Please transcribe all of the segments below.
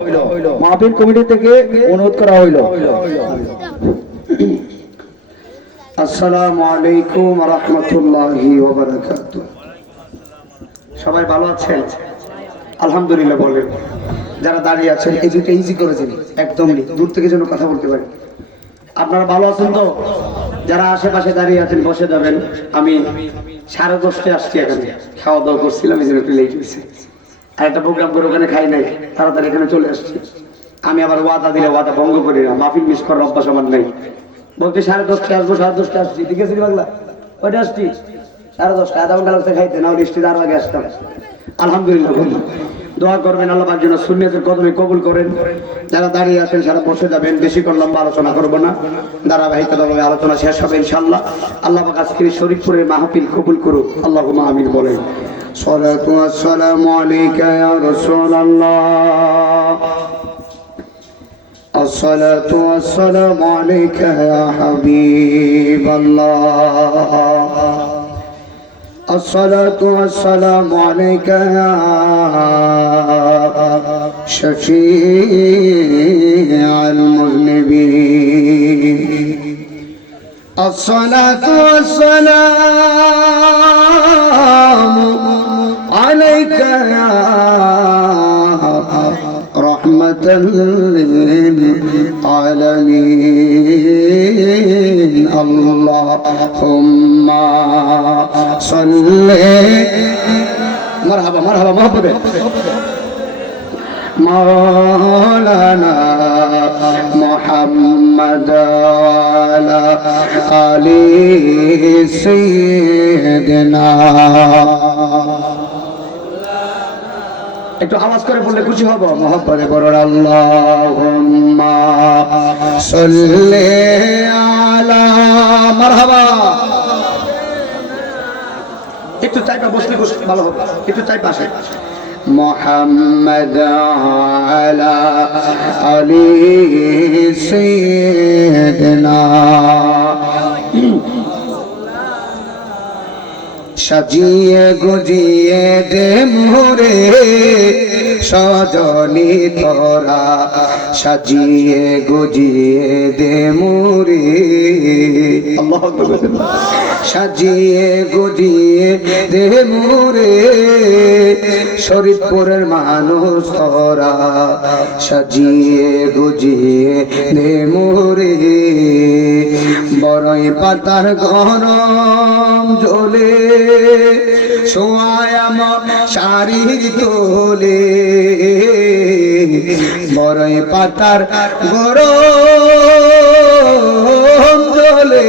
মাহফিল কমিটি থেকে অনুরোধ করা হইল। আসসালামু আলাইকুম ওয়া রাহমাতুল্লাহি ওয়া বারাকাতুহু। সবাই ভালো আছেন? আলহামদুলিল্লাহ বলেন। যারা দাঁড়িয়ে আছেন এই দুটো ইজি করেছেন, একদম দূর থেকে যেন কথা বলতে পারেন। আপনারা ভালো আছেন তো? যারা আশেপাশে দাঁড়িয়ে আছেন বসে যাবেন। আমি 10:30টায় আসছি, এখানে খাওয়া দাওয়া করছিলাম, এই জন্য একটু লেট হয়েছে। আর একটা প্রোগ্রাম করে ওখানে খাই নাই, তাড়াতাড়ি এখানে চলে আসছি। আমি আবার ওয়াদা দিলে ওয়াদা ভঙ্গ করি না, মাহফিল মিস করার অভ্যাস আমার নাই। বলতে 10:30টায় আসবো, 10:30টায় আসছি, ঠিক আছে বাংলা ওইটা আসছি 10:30, আধা ঘন্টা লাগছে খাইতে, না হলে স্টেজ আরো আগে আসতাম। আলহামদুলিল্লাহ দোয়া করবেন, আল্লাহ পাক যেন সুন্নিয়তের কদমে কবুল করেন। যারা দাঁড়িয়ে আছেন সারা বসে যাবেন, বেশি করে লম্বা আলোচনা করবো না, ধারাবাহিকভাবে আলোচনা শেষ হবে ইনশাআল্লাহ। আল্লাহ পাক আজকের শরীফপুরের মাহফিল কবুল করুক, আল্লাহুম্মা আমিন বলেন। সালাতু ওয়াসসালামু আলাইকা ইয়া রাসূলুল্লাহ, الصلاة والسلام عليك يا حبيب الله، الصلاة والسلام عليك يا شفيع المذنبين، الصلاة والسلام عليك يا رحمة للعالمين، اللهم صل مرحبا مرحبا مرحبا مولانا محمد وعلى آل سيدنا। একটু আওয়াজ করে বললে খুশি হব, মহব্বতে বলুন আল্লাহুম্মা সাল্লি আলা মারহাবা। একটু চাইপা বসলে ভালো হবে, একটু চাই পাশে। মুহাম্মদ আলা আলি সাইয়্যিদিনা, সাজিয়ে গুজিয়ে দে মোরে সজনী তোরা, সাজিয়ে গুজিয়ে দে মোরে, আল্লাহু আকবার, সাজিয়ে গুজিয়ে দে মোরে শরীফপুরের মানুষ তোরা, সাজিয়ে গুজিয়ে দে মোরে বড়ই পাতার গরম ঝোলে সোয়ায় আমার শাড়ির তোলে, বড়ই পাতার গরম ঝোলে,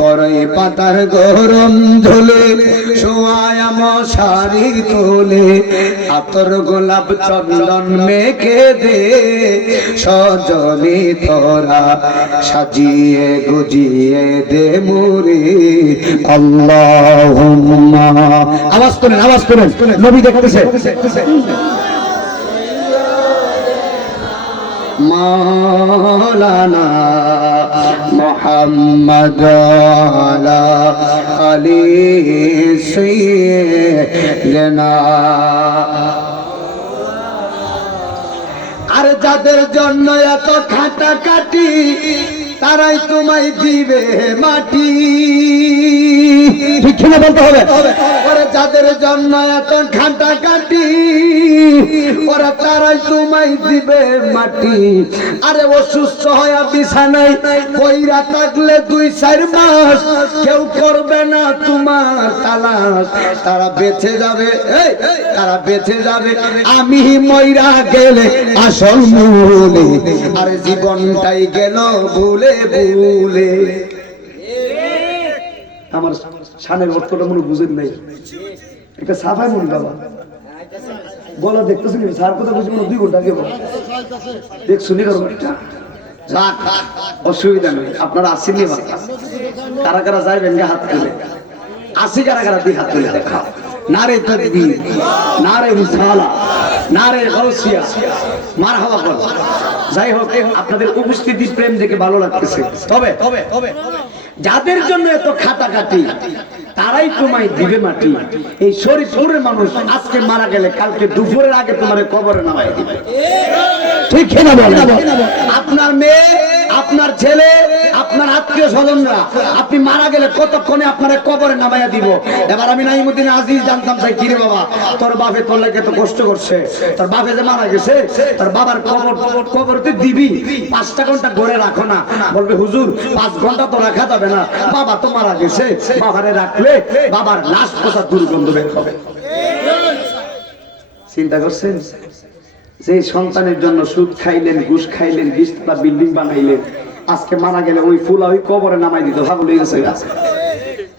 বড়ই পাতার গরম ঝোলে সোয়ায় আমার শাড়ির তোলে, আতর গোলাপ চন্দন মেখে দে সজনী তোরা, সাজিয়ে গুজিয়ে দে মোরে আল্লাহুম্মা। আওয়াজ করেন, আওয়াজ করেন, নবী দেখতেছে। মাওলানা মুহাম্মদ আলা আলি সাইয়্যিদিনা। আর যাদের জন্য এত খাটাখাটি তারাই তোমায় দিবে মাটি, ঠিক না বলতে হবে। ওরা যাদের জন্য এত খাটাখাটি ওরা তারাই তোমায় দিবে মাটি। আরে অসুস্থ হয়ে বিছানায় পইরা থাকলে 2-4 মাস কেউ করবে না তোমার তালাশ, তারা বেঁচে যাবে, তারা বেঁচে যাবে আমি মইরা গেলে আসল মূলে, আরে জীবনটাই গেল ভুলে ভুলে। আমার শানের অর্থটা মনে বুঝেন নাই, একটা সাফাই মনে বাবা বলো দেখতেছি স্যার কথা বুঝি মনে 2 ঘন্টা আগে দেখ শুনি কারণটা যাক, অসুবিধা নেই। আপনারা আসেননি বাবা, কারা কারা যাইবেন হাত তুলে আসি, কারা কারা দিয়ে হাত তুলে দেখা। নারে তাকবীর, নারে রিসালা, নারে গাউসিয়া, মারহাবা বল। যাই হোক, আপনাদের উপস্থিতি প্রেম দেখে ভালো লাগতেছে। তবে যাদের জন্য এত খাটাখাটি তারাই তোমায় দিবে মাটি। এই শরীফপুরের মানুষ আজকে মারা গেলে কালকে দুপুরের আগে তোমার কবরে নামাই দিবে। ঠিক না বলেন? আপনার মেয়ে, আপনার ছেলে, আপনার আত্মীয় স্বজনরা আপনি মারা গেলে কতক্ষণে আপনার কবরে নামাইয়া দিব। এবার আমি নাইমুদ্দিন আজিজ জানতাম চাই, কিরে বাবা তোর বাপে তোর লাগে এত কষ্ট করছে, তোর বাপে যে মারা গেছে তোর বাবার কবরতে দিবি 5টা ঘন্টা ঘরে রাখো না। বলবে হুজুর 5 ঘন্টা তো রাখা যাবে না, বাবা তো মারা গেছে, বাবারে রাখলে বাবার লাশ পোষা দুর্গন্ধ বের হবে। চিন্তা করছেন? যে সন্তানের জন্য সুদ খাইলেন, ঘুষ খাইলেন, 20তলা বিল্ডিং বানাইলেন, আজকে মারা গেলে ওই ফুলা ওই কবরে নামাই দিত। ভাবলে গেছে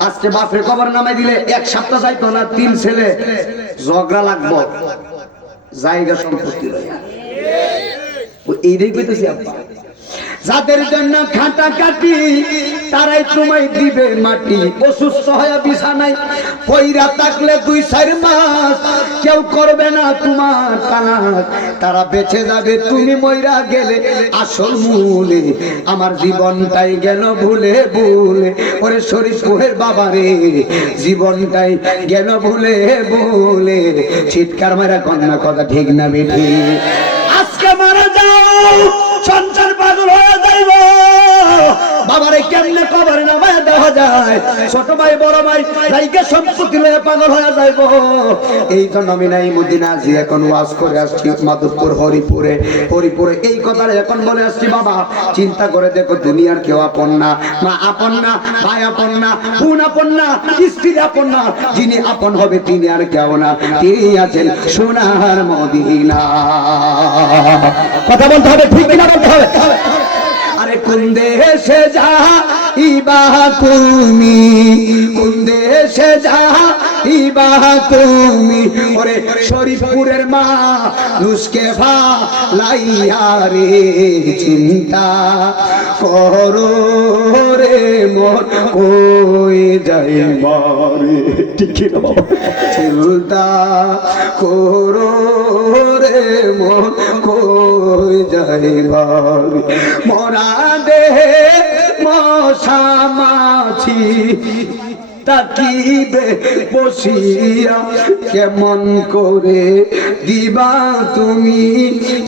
আজকে বাপরে কবরে নামাই দিলে 1 সপ্তাহ যাইতো না, 3 ছেলে ঝগড়া লাগবো জায়গা সম্পত্তি লইয়া। এইটাই কইতেছি আপা, যাদের জন্য খাটাখাটি তারাই তোমায় দিবে মাটি। অসুস্থ হয়ে বিছানায় পইরা থাকলে 2-4 মাস কেউ করবে না তোমার কাজ, তারা বেঁচে যাবে তুমি মইরা গেলে। আসল মূলে আমার জীবনটাই গেল ভুলে ভুলে, ওরে শরীফপুরের বাবারে জীবনটাই গেল ভুলে ভুলে। চিৎকার মারা কন্যা কথা ঠিক না বেঠি? আজকে মারা যাও সঞ্চার পাগল হয়ে যাইব, বাবারে কেমনে কবরে নামায় দেওয়া যায়। ছোট ভাই বড় ভাই জায়গা সম্পত্তি লয়ে পাগল হয়ে যাইব। এই জন্য আমি নাইমুদ্দিন আজি এখন ওয়াজ করে আসছি মাধবপুর হরিপুরে। হরিপুরে এই কথাটা এখন বলে আসছি, বাবা চিন্তা করে দেখো দুনিয়ার কেউ আপন না, মা আপন না, ভাই আপন না, বোন আপন না, স্ত্রী আপন না, যিনি আপন হবে তিনি আর কেউ না, তিনি আছেন সোনার মদিনা। কথা বলতে হবে, ঠিক কিনা বলতে হবে? আরে কোন দেশে যাইবা তুমি, কোন দেশে যাইবা তুমি, ওরে শরীফপুরের মা নুসকে ভালাইয়া রে চিন্তা করো রে মন কই যাইবা রে। ঠিক না বাবা? চিন্তা করো রে মন কই যাইবা রে। মরা দেহে মশা মাছি তাকিবে বসিয়া, কেমন করে দিবা তুমি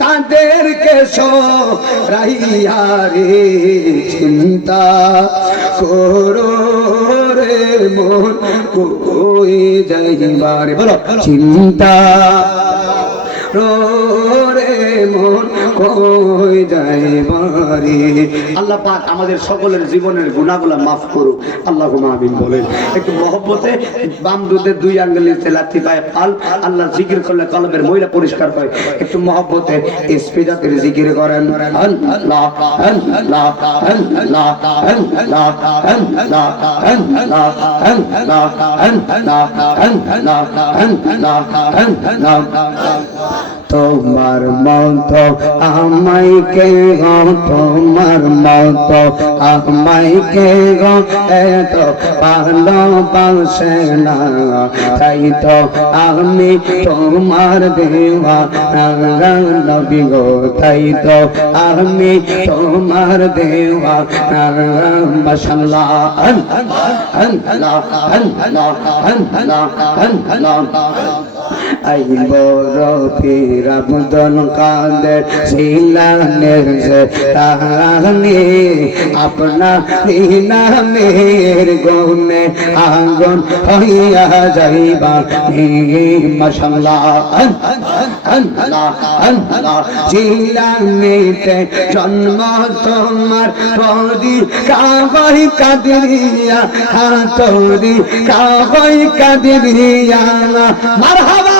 তাদেরকে সরাইয়া রে চিন্তা করো রে মন কই যাইবা রে। বলো চিন্তা রে মন কই যাইবা রে। আল্লাহ পাক আমাদের সকলের জীবনের গুনাহগুলো মাফ করুক, আল্লাহুম্মা আমিন বলেন। একটু মহব্বতে বাম দুধের 2 আঙ্গুলের লাথি পায় পাল, আল্লাহ জিকির করলে কলবের ময়লা পরিষ্কার হয়। একটু মহব্বতে ইসপিজাতের জিকির করেন, আল্লাহ আল্লাহ আল্লাহ আল্লাহ আল্লাহ আল্লাহ আল্লাহ আল্লাহ আল্লাহ আল্লাহ আল্লাহ। তোমার মত আমায় কে গো, তোমার মত আমায় কে গো, এত ভালোবাসে না, তাই তো আমি তোমার দেওয়ানা নবী গো, তাই তো আমি তোমার দেওয়ানা। মাশাআল্লাহ আল্লাহ আল্লাহ আল্লাহ আল্লাহ। আই বড় পীর আব্দুল কাদের জিলানের যে তাহানি, আপনা নামের গুণে আগুন হইয়া যাইবা। মাশাআল্লাহ আল্লাহ আল্লাহ। জিলানিতে জন্ম তোমার, পরি কাগই কাদিরিয়া, হাতরি কাগই কাদিরিয়া। মারহাবা।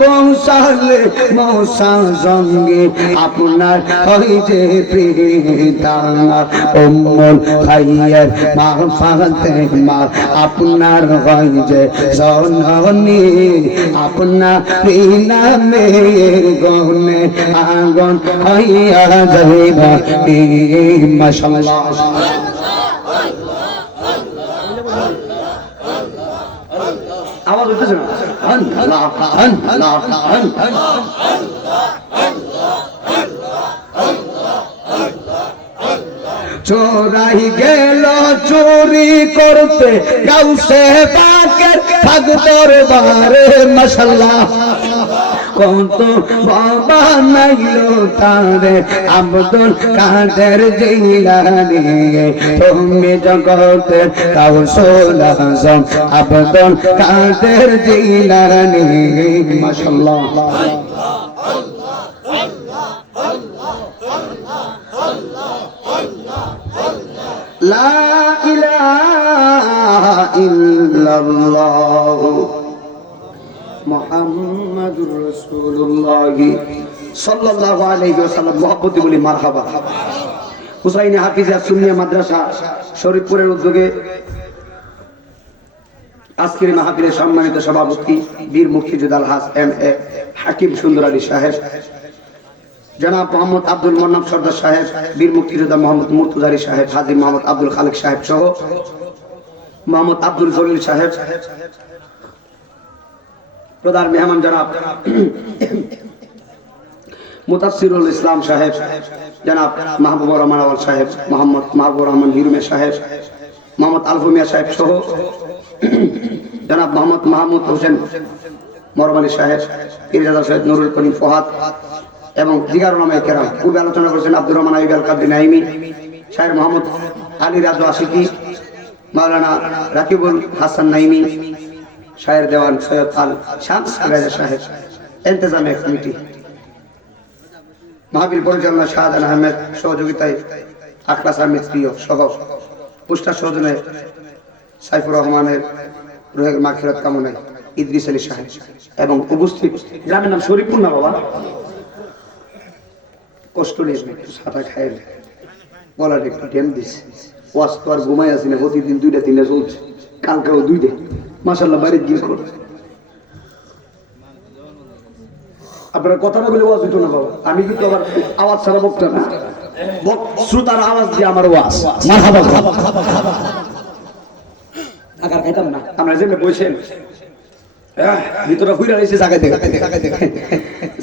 বংশালে মশা জঙ্গে আপনার হয় যে প্রিয়তাঙ্গা, উম্মুল খাইয়ের মা ফাতেমা আপনার হয় যে জননী, আপনার নামের গুণে আগুন হইয়া যাইবা। মাশাআল্লাহ। আওয়াজ উঠতেছে না? আল্লাহ আল্লাহ আল্লাহ। চোরাই গেল চুরি করতে গাউসে পাকের থাক দরবারে মাশাআল্লাহ কত বাবা নাইলো তারে আব্দুল কাদের জিলানী তুমি জগতের কাউসুল আজম আব্দুল কাদের জিলানী মাশাআল্লাহ লা ইলাহা ইল্লাল্লাহ মুহাম্মাদুর রাসূলুল্লাহ সাল্লাল্লাহু আলাইহি ওয়াসাল্লাম মুহাব্বতে বলি মারহাবা। হুসাইনি হাফিজা সুন্নিয়া মাদ্রাসা শরীফপুরের উদ্যোগে আজকের মাহফিলের সম্মানিত সভাপতি বীর মুক্তিযোদ্ধা আলহাজ এম.এ. হাকিম সুন্দর আলী সাহেব, জনাব মোহাম্মদ আব্দুল মোন্নাফ সর্দার সাহেব, বীর মুক্তিযোদ্ধা মোহাম্মদ মুর্তজারি সাহেব, হাজী মোহাম্মদ আব্দুল খালেক সাহেব সহ মোহাম্মদ আব্দুল জলিল সাহেব, প্রধান মেহমান জনাব মুতাসসিরুল ইসলাম সাহেব, জনাব মাহবুবুর রহমান আওয়াল সাহেব, মোহাম্মদ মাহবুবুর রহমান হিরুমে সাহেব, মোহাম্মদ আলফুমিয়া সাহেব সহ জনাব মোহাম্মদ মাহমুদ হোসেন মরমানি সাহেব, ইরজাদা সৈয়দ নুরুল করিম ফহাদ এবং দিগার ওলামায়ে কেরাম। পূর্বে আলোচনা করেছেন আব্দুর রহমান আইয়ুব আল কাদরি নাইমি, শায়ের মোহাম্মদ আলী রাজু আশিকি, মাওলানা রাকিবুল হাসান নাইমি, শায়ের দেওয়ান সৈয়দ আল শামস রাজা সাহেব, ইন্তেজামিয়া কমিটি, মাহফিল পরিচালনা শাহজাহান আহমেদ, সহযোগিতায় আখলাস আহমেদ প্রিয় সহ পুস্টার সহজনে সাইফুর রহমানের রুহের মাগফিরাত কামনায় ইদ্রিস আলী সাহেব এবং উপস্থিত গ্রামের নাম শরীফপুর না বাবা, কষ্ট নেই সাটা খায় বলার একটু টেন দিস ওয়াজ তো আর ঘুমাই আসি না, প্রতিদিন 2টা 3টা চলছে, কালকেও 2টা মাশাআল্লাহ বাইরে গিয়ে করে আপনারা কথা না বলে ওয়াজ হইতো না বাবা। আমি কিন্তু আবার আওয়াজ ছাড়া বক্তা না, শ্রোতার আওয়াজ দিয়ে আমার ওয়াজ মারহাবা আকার খাইতাম না। আমরা যেমন বসেন ভিতরে ঘুরে রয়েছে জায়গায়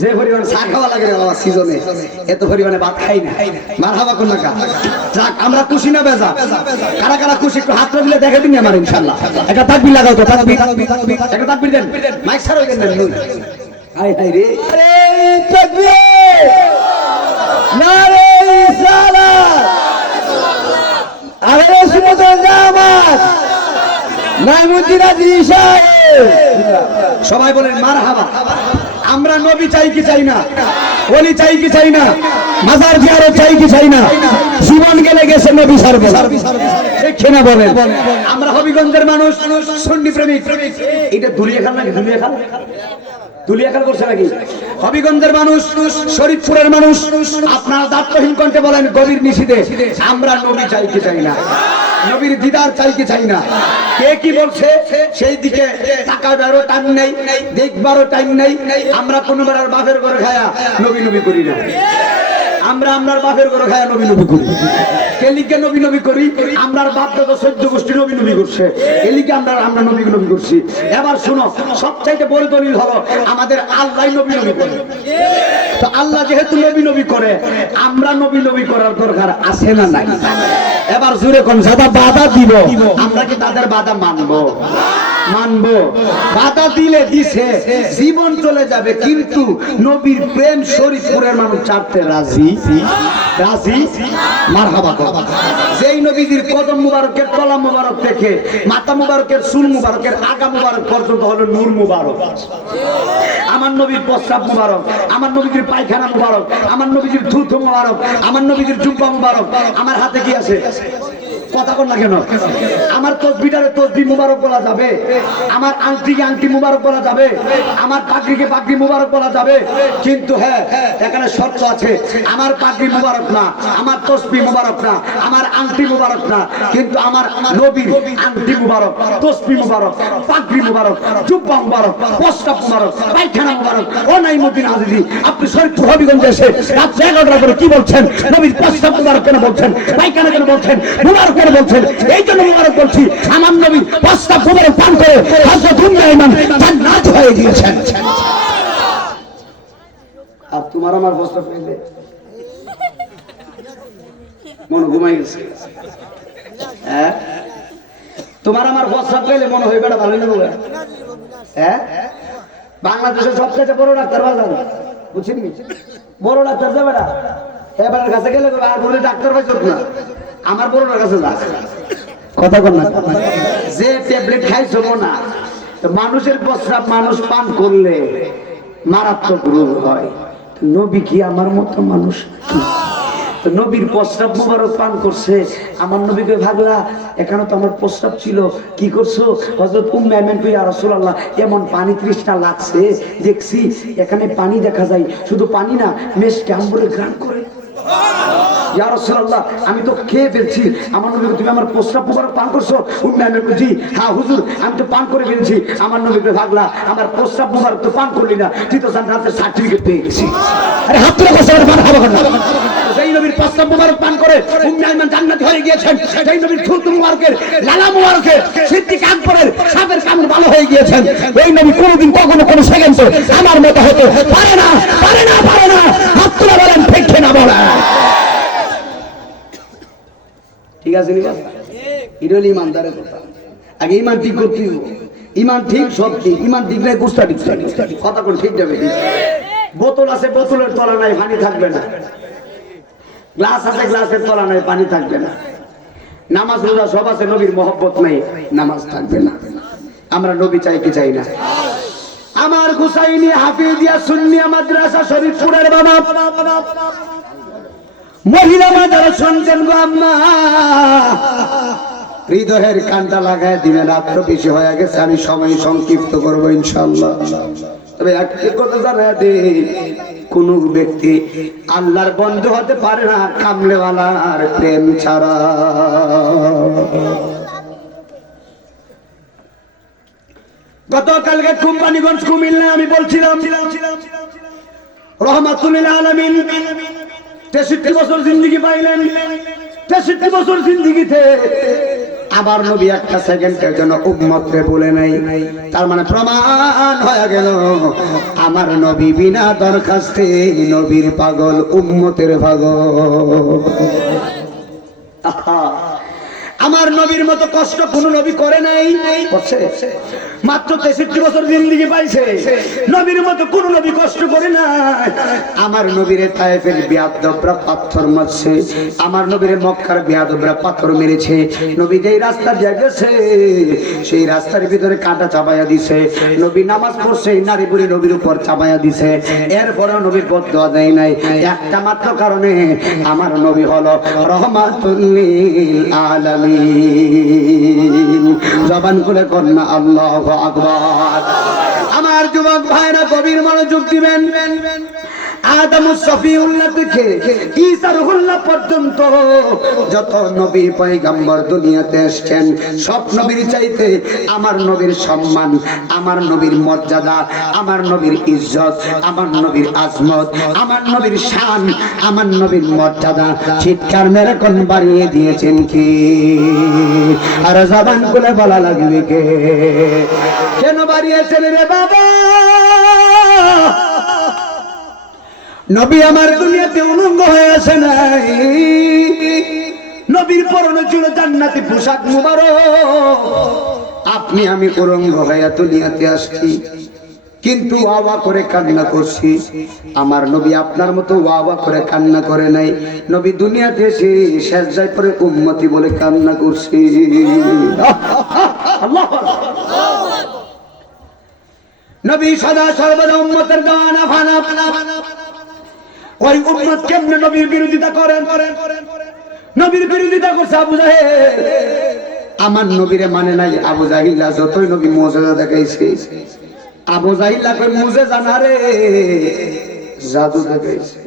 যে পরিমাণে চা খাওয়া লাগে রে বাবা সিজনে, এত পরিমাণে ভাত খাই না। মারহাবা কোন না যাক, আমরা খুশি না বেজা? কারা কারা খুশি একটু হাত দিলে দেখে দিন আমার ইনশাআল্লাহ। একটা তাকবীর লাগাও তো, তাকবীর একটা তাকবীর দেন, মাইক ছাড়াই দেন নই। হাই হাই রে, আরে তাকবীর, নারে সালাত, আরে সুন্নাতুল জামাত, নাইমুদ্দিন আলী সাহেব, সবাই বলেন মারহাবা। আমরা নবী চাই কি চাই না? ওলি চাই কি চাই না? মাজার জিয়ারত চাই কি চাই না? জীবন গেলে গেছে নবী সারবে, ঠিক না বলেন? আমরা হবিগঞ্জের মানুষ, সুন্নি প্রেমিক। এটা দুলিয়া খান নাকি? দুলিয়া খান, দুলিয়া খান করছে নাকি? হবিগঞ্জের মানুষ, শরীফপুরের মানুষ, আপনারা দায়িত্বহীন কণ্ঠে বলেন গভীর নিশীথে আমরা নবী চাই কি চাই না? নবীর দিদার চাই কি চাই না? কে কি বলছে সেই দিকে তাকাবারও টাইম নেই, দেখবারও টাইম নেই। আমরা কোনো বেলার বাপের ঘরে খায়া নবী নবী করি না, আমরা আমরার বাপের ঘরে খায়া নবী নবী করি। এলিকে নবী নবী করি, আমরার বাপ দাদা 14 গোষ্ঠী নবী নবী করছে, এলিকে আমরা নবী নবী করছি। এবার শুনো, সবচাইতে বড় দলিল হলো আমাদের আল্লাহ নবী নবী করে। তো আল্লাহ যেহেতু নবী নবী করে, আমরা নবী নবী করার দরকার আছে না নাই? এবার জুড়ে কোন যারা বাধা দিব, আমরা কি তাদের বাধা মানবো? মানবো। বাধা দিলে দিছে, জীবন চলে যাবে, কিন্তু নবীর প্রেম শরীফপুরের মানুষ ছাড়তে রাজি রাজি। মারহাবা। যেই নবীজির কদম মুবারকের তলা মুবারক থেকে মাথা মুবারকের চুল মুবারকের আগা মুবারক পর্যন্ত হলো নূর মুবারক। আমার নবীর প্রস্রাব মুবারক, আমার নবীজির পায়খানা মুবারক, আমার নবীজির থুথু মুবারক, আমার নবীজির জুব্বা মুবারক। আমার হাতে কি আছে? কথা বল না কেন? আমার তসবিটারে তসবি মুবারক বলা যাবে, আমার আংটিকে আংটি মুবারক বলা যাবে, আমার পাগড়িকে পাগড়ি মুবারক বলা যাবে, কিন্তু হ্যাঁ এখানে শর্ত আছে। আমার পাগড়ি মুবারক না, আমার তসবি মুবারক না, আমার আংটি মুবারক না, কিন্তু আমার নবীর আংটি মুবারক, তসবি মুবারক, পাগড়ি মুবারক, জুব্বা মুবারক, প্রস্রাব মুবারক, পায়খানা মুবারক। ও নাইমুদ্দিন আজিজি, আপনি শরীফপুর হবিগঞ্জে এসে রাত 11টার পরে কি বলছেন? নবীর প্রস্রাব মুবারক কেন বলছেন? পায়খানা কেন বলছেন? মুবারক কেন বলছেন? এই জন্য মুবারক বলছি, আমার নবী প্রস্রাব মুবারক পান করে হযরত উম্মে আইমান জান্নাত হয়ে গিয়েছেন। আর তোমার আমার প্রস্তাব পেলে মনে ঘুমাই গেছে। হ্যাঁ, তোমার আমার প্রস্রাব পেলে মনে হয় বেটা ভালো নেবো। হ্যাঁ, বাংলাদেশের সবচেয়ে বড় ডাক্তার বাজার বুঝছেন, বড় ডাক্তার যে বেটা এবার কাছে গেলে আর বলে ডাক্তার পাইছ না, আমার বড়টার কাছে যা। কথা বল না, যে ট্যাবলেট খাইছো না, তো মানুষের প্রস্রাব মানুষ পান করলে মারাত্মক রোগ হয়। নবী কি আমার মতো মানুষ? তো নবীর প্রস্রাব মুবারক পান করছে। আমার নবীকে ভাগলা, এখানে তো আমার প্রস্রাব ছিল, কি করছো? হযরত উম্মে আইমান কই, ইয়া রাসূলুল্লাহ, এমন পানি তৃষ্ণা লাগছে, দেখছি এখানে পানি দেখা যায়, শুধু পানি না, মেশকে আম্বরে গ্রান করে। ইয়া রাসূলুল্লাহ, আমি তো খেয়ে ফেলছি। আমার নবী, তুমি আমার প্রস্রাব মুবারক পান করছো? উম্মে আইমান কই, জি হ্যাঁ হুজুর, আমি তো পান করে ফেলছি। আমার নবীকে ভাগলা, আমার প্রস্রাব মুবারক তো পান করলি না, তুই তো জান্নাতের সার্টিফিকেট পেয়ে গেছিস। আরে হাত তুলে বসে মারহাবা কর না। সেই নবীর প্রস্রাব মুবারক পান করে উম্মে আইমান জান্নাতি হয়ে গিয়েছেন। সেই নবীর থুতু মুবারকের, লালা মুবারকের, সিদ্দিক আকবরের সাপের কামড় ভালো হয়ে গিয়েছেন। এই নবী কোনোদিন কখনো কোনো সেকেন্ডে আমার মতো হতে পারে না, পারে না, পারে না। হাত তুলে বলেন ঠিক না বলেন। ঠিক আছে নি বাবা, এটা হলো ইমানদারের কথা। আগে ইমান ঠিক করতে হবে। ইমান ঠিক, সব ঠিক। ইমান ঠিক নাই, গুস্তা ঠিক। কথা কোন ঠিক যাবে? বোতল আছে, বোতলের তলা নাই, পানি থাকবে না। গ্লাস আছে, গ্লাসের তলা নাই, পানি থাকবে না। নামাজ রোজা সব আছে, নবীর মহব্বত নাই, নামাজ থাকবে না। আমরা নবী চাই কি চাই না? আমার হুসাইনি হাফিজিয়া সুন্নিয়া মাদ্রাসা শরীফপুরের বাবা, মহিলা মাদ্রাসা শুনছেন গো আম্মা, হৃদয়ের কানটা লাগায় দিনে রাত্র বেশি হয়ে গেছে, আমি সময় সংক্ষিপ্ত করবো ইনশাআল্লাহ। তবে একটি কথা জানাই দেই, কোন ব্যক্তি আল্লাহর বন্ধু হতে পারে না কামলেওয়ালার প্রেম ছাড়া। গতকালকে কোম্পানিগঞ্জ কুমিল্লা আমি বলছিলাম, রহমাতুল্লিল আলামিন 63 বছর জিন্দেগি পাইলেন। 63 বছর জিন্দেগিতে আমার নবী একটা সেকেন্ডের জন্য উম্মতকে বলে নাই। তার মানে প্রমাণ হয়ে গেল আমার নবী বিনা দরখাস্তে নবীর পাগল, উম্মতের পাগল। আমার নবীর মতো কষ্ট কোন নবী করে নাই। মাত্র 63 বছর জিন্দেগি পাইছে, নবীর মতো কোন নবী কষ্ট করে নাই। আমার নবীরে তায়েফের বিয়াদবরা পাথর মারছে, আমার নবীরে মক্কার বিয়াদবরা পাথর মেরেছে। নবী যেই রাস্তা দিয়ে গেছে সেই রাস্তার ভিতরে কাঁটা চাপাইয়া দিছে। নবী নামাজ পড়ছে, নারী বুড়ি নবীর উপর চাপাইয়া দিছে। এরপরও নবীর বদদোয়া দেয় নাই, একটা মাত্র কারণে, আমার নবী হলো রহমাতুল লিল আলামিন। জবান খুলে কন্যা আল্লাহু আকবার। আমার যুবক ভাইরা গভীর মনোযোগ দিবেন। আদম সফিউল্লাহ থেকে ঈসা রুহুল্লাহ পর্যন্ত যত নবী পয়গম্বর দুনিয়াতে এসেছেন, সব নবীর চাইতে আমার নবীর সম্মান, আমার নবীর মর্যাদা, আমার নবীর ইজ্জত, আমার নবীর আজমত, আমার নবীর শান, আমার নবীর মর্যাদা চিৎকার মেরে কোন বাড়িয়ে দিয়েছেন কি? আর জবান খুলে বলা লাগবে কে? কেন বাড়িয়েছেন রে বাবা? নবী আমার দুনিয়াতে উলঙ্গ হয়ে আসে নাই। নবীর পরনে ছিল জান্নাতি পোশাক মুবারক। আপনি আমি উলঙ্গ হয়ে দুনিয়াতে আসছি, কিন্তু ওয়া করে কান্না করছি। আমার নবী আপনার মতো ওয়া করে কান্না করে নাই। নবী দুনিয়াতে এসে সেজদায় পড়ে উম্মতি বলে কান্না করছি। আল্লাহু আকবার। নবী সদা সর্বদা উম্মতের গানা ফানা। ওই উম্মত কেমনে নবীর বিরোধিতা করেন? নবীর বিরোধিতা করছে আবু জাহেল। আমার নবীরে মানে নাই আবু জাহিল। যতই নবী মুজিজা দেখাইছে, আবু জাহিল কই মুজিজা না রে, জাদু দেখাইছে।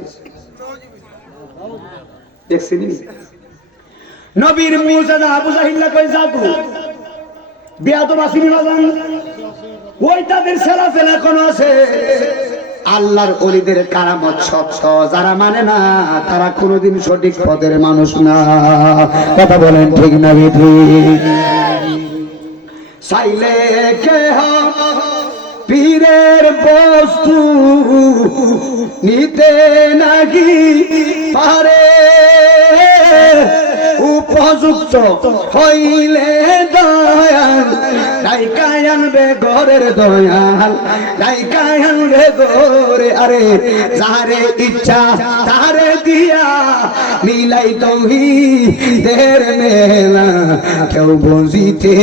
দেখছিনি নবীর মুজিজা, আবু জাহিল কই জাদু। বিয়াদব আসিনি বাজান, ওই তাদের ছেলা ছেলা কোন আছে। আল্লাহর ওলিদের কারামত সত্য, যারা মানে না তারা কোনোদিন সঠিক পথের মানুষ না। কথা বলেন ঠিক না ঠিক? চাইলে কেহ পীরের বস্তু নিতে নাকি পারে, উপযুক্ত হইলে দয়াল ডাইকায় আনবে ঘরের দয়াল ডাইকায় আনবে ঘরে আরে যারে ইচ্ছা তারে দিয়া মিলাই তৌহিদের মেলা কেউ বুঝিতে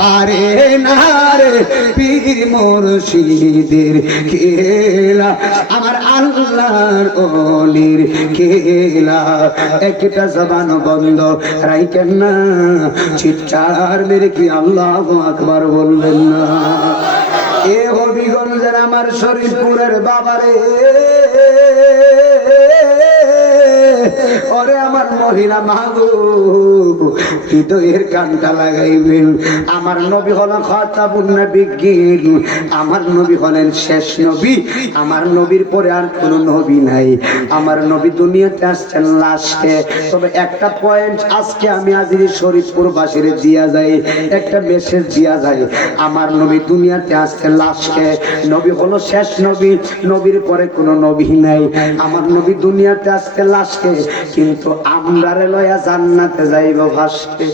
পারে না রে পীর মুর্শিদের খেলা আমার আল্লাহর ওলির খেলা একটা জবান বন্ধ রাইকেন না চিৎকার মেরে কি আল্লাহু আকবার বলবেন না এ হবিগঞ্জের আমার শরীফপুরের বাবারে ওরে আমার মহিলা মাগো হৃদয়ের কানটা লাগাইবেন আমার নবী হলেন খাতাবুন নবিয়্যিন আমার নবী হলেন শেষ নবী আমার নবীর পরে আর কোনো নবী নাই আমার নবী দুনিয়াতে আসছেন লাস্টে তবে একটা পয়েন্ট আজকে আমি আজির শরীফপুর বাসীর দিয়া যাই একটা মেসেজ দিয়া যায় আমার নবী দুনিয়াতে আসছেন লাস্টে নবী হলো শেষ নবী নবীর পরে কোনো নবী নাই আমার নবী দুনিয়াতে আসছে লাস্টে কিন্তু আমরারে লয়া জান্নাতে যাইব ফার্স্টে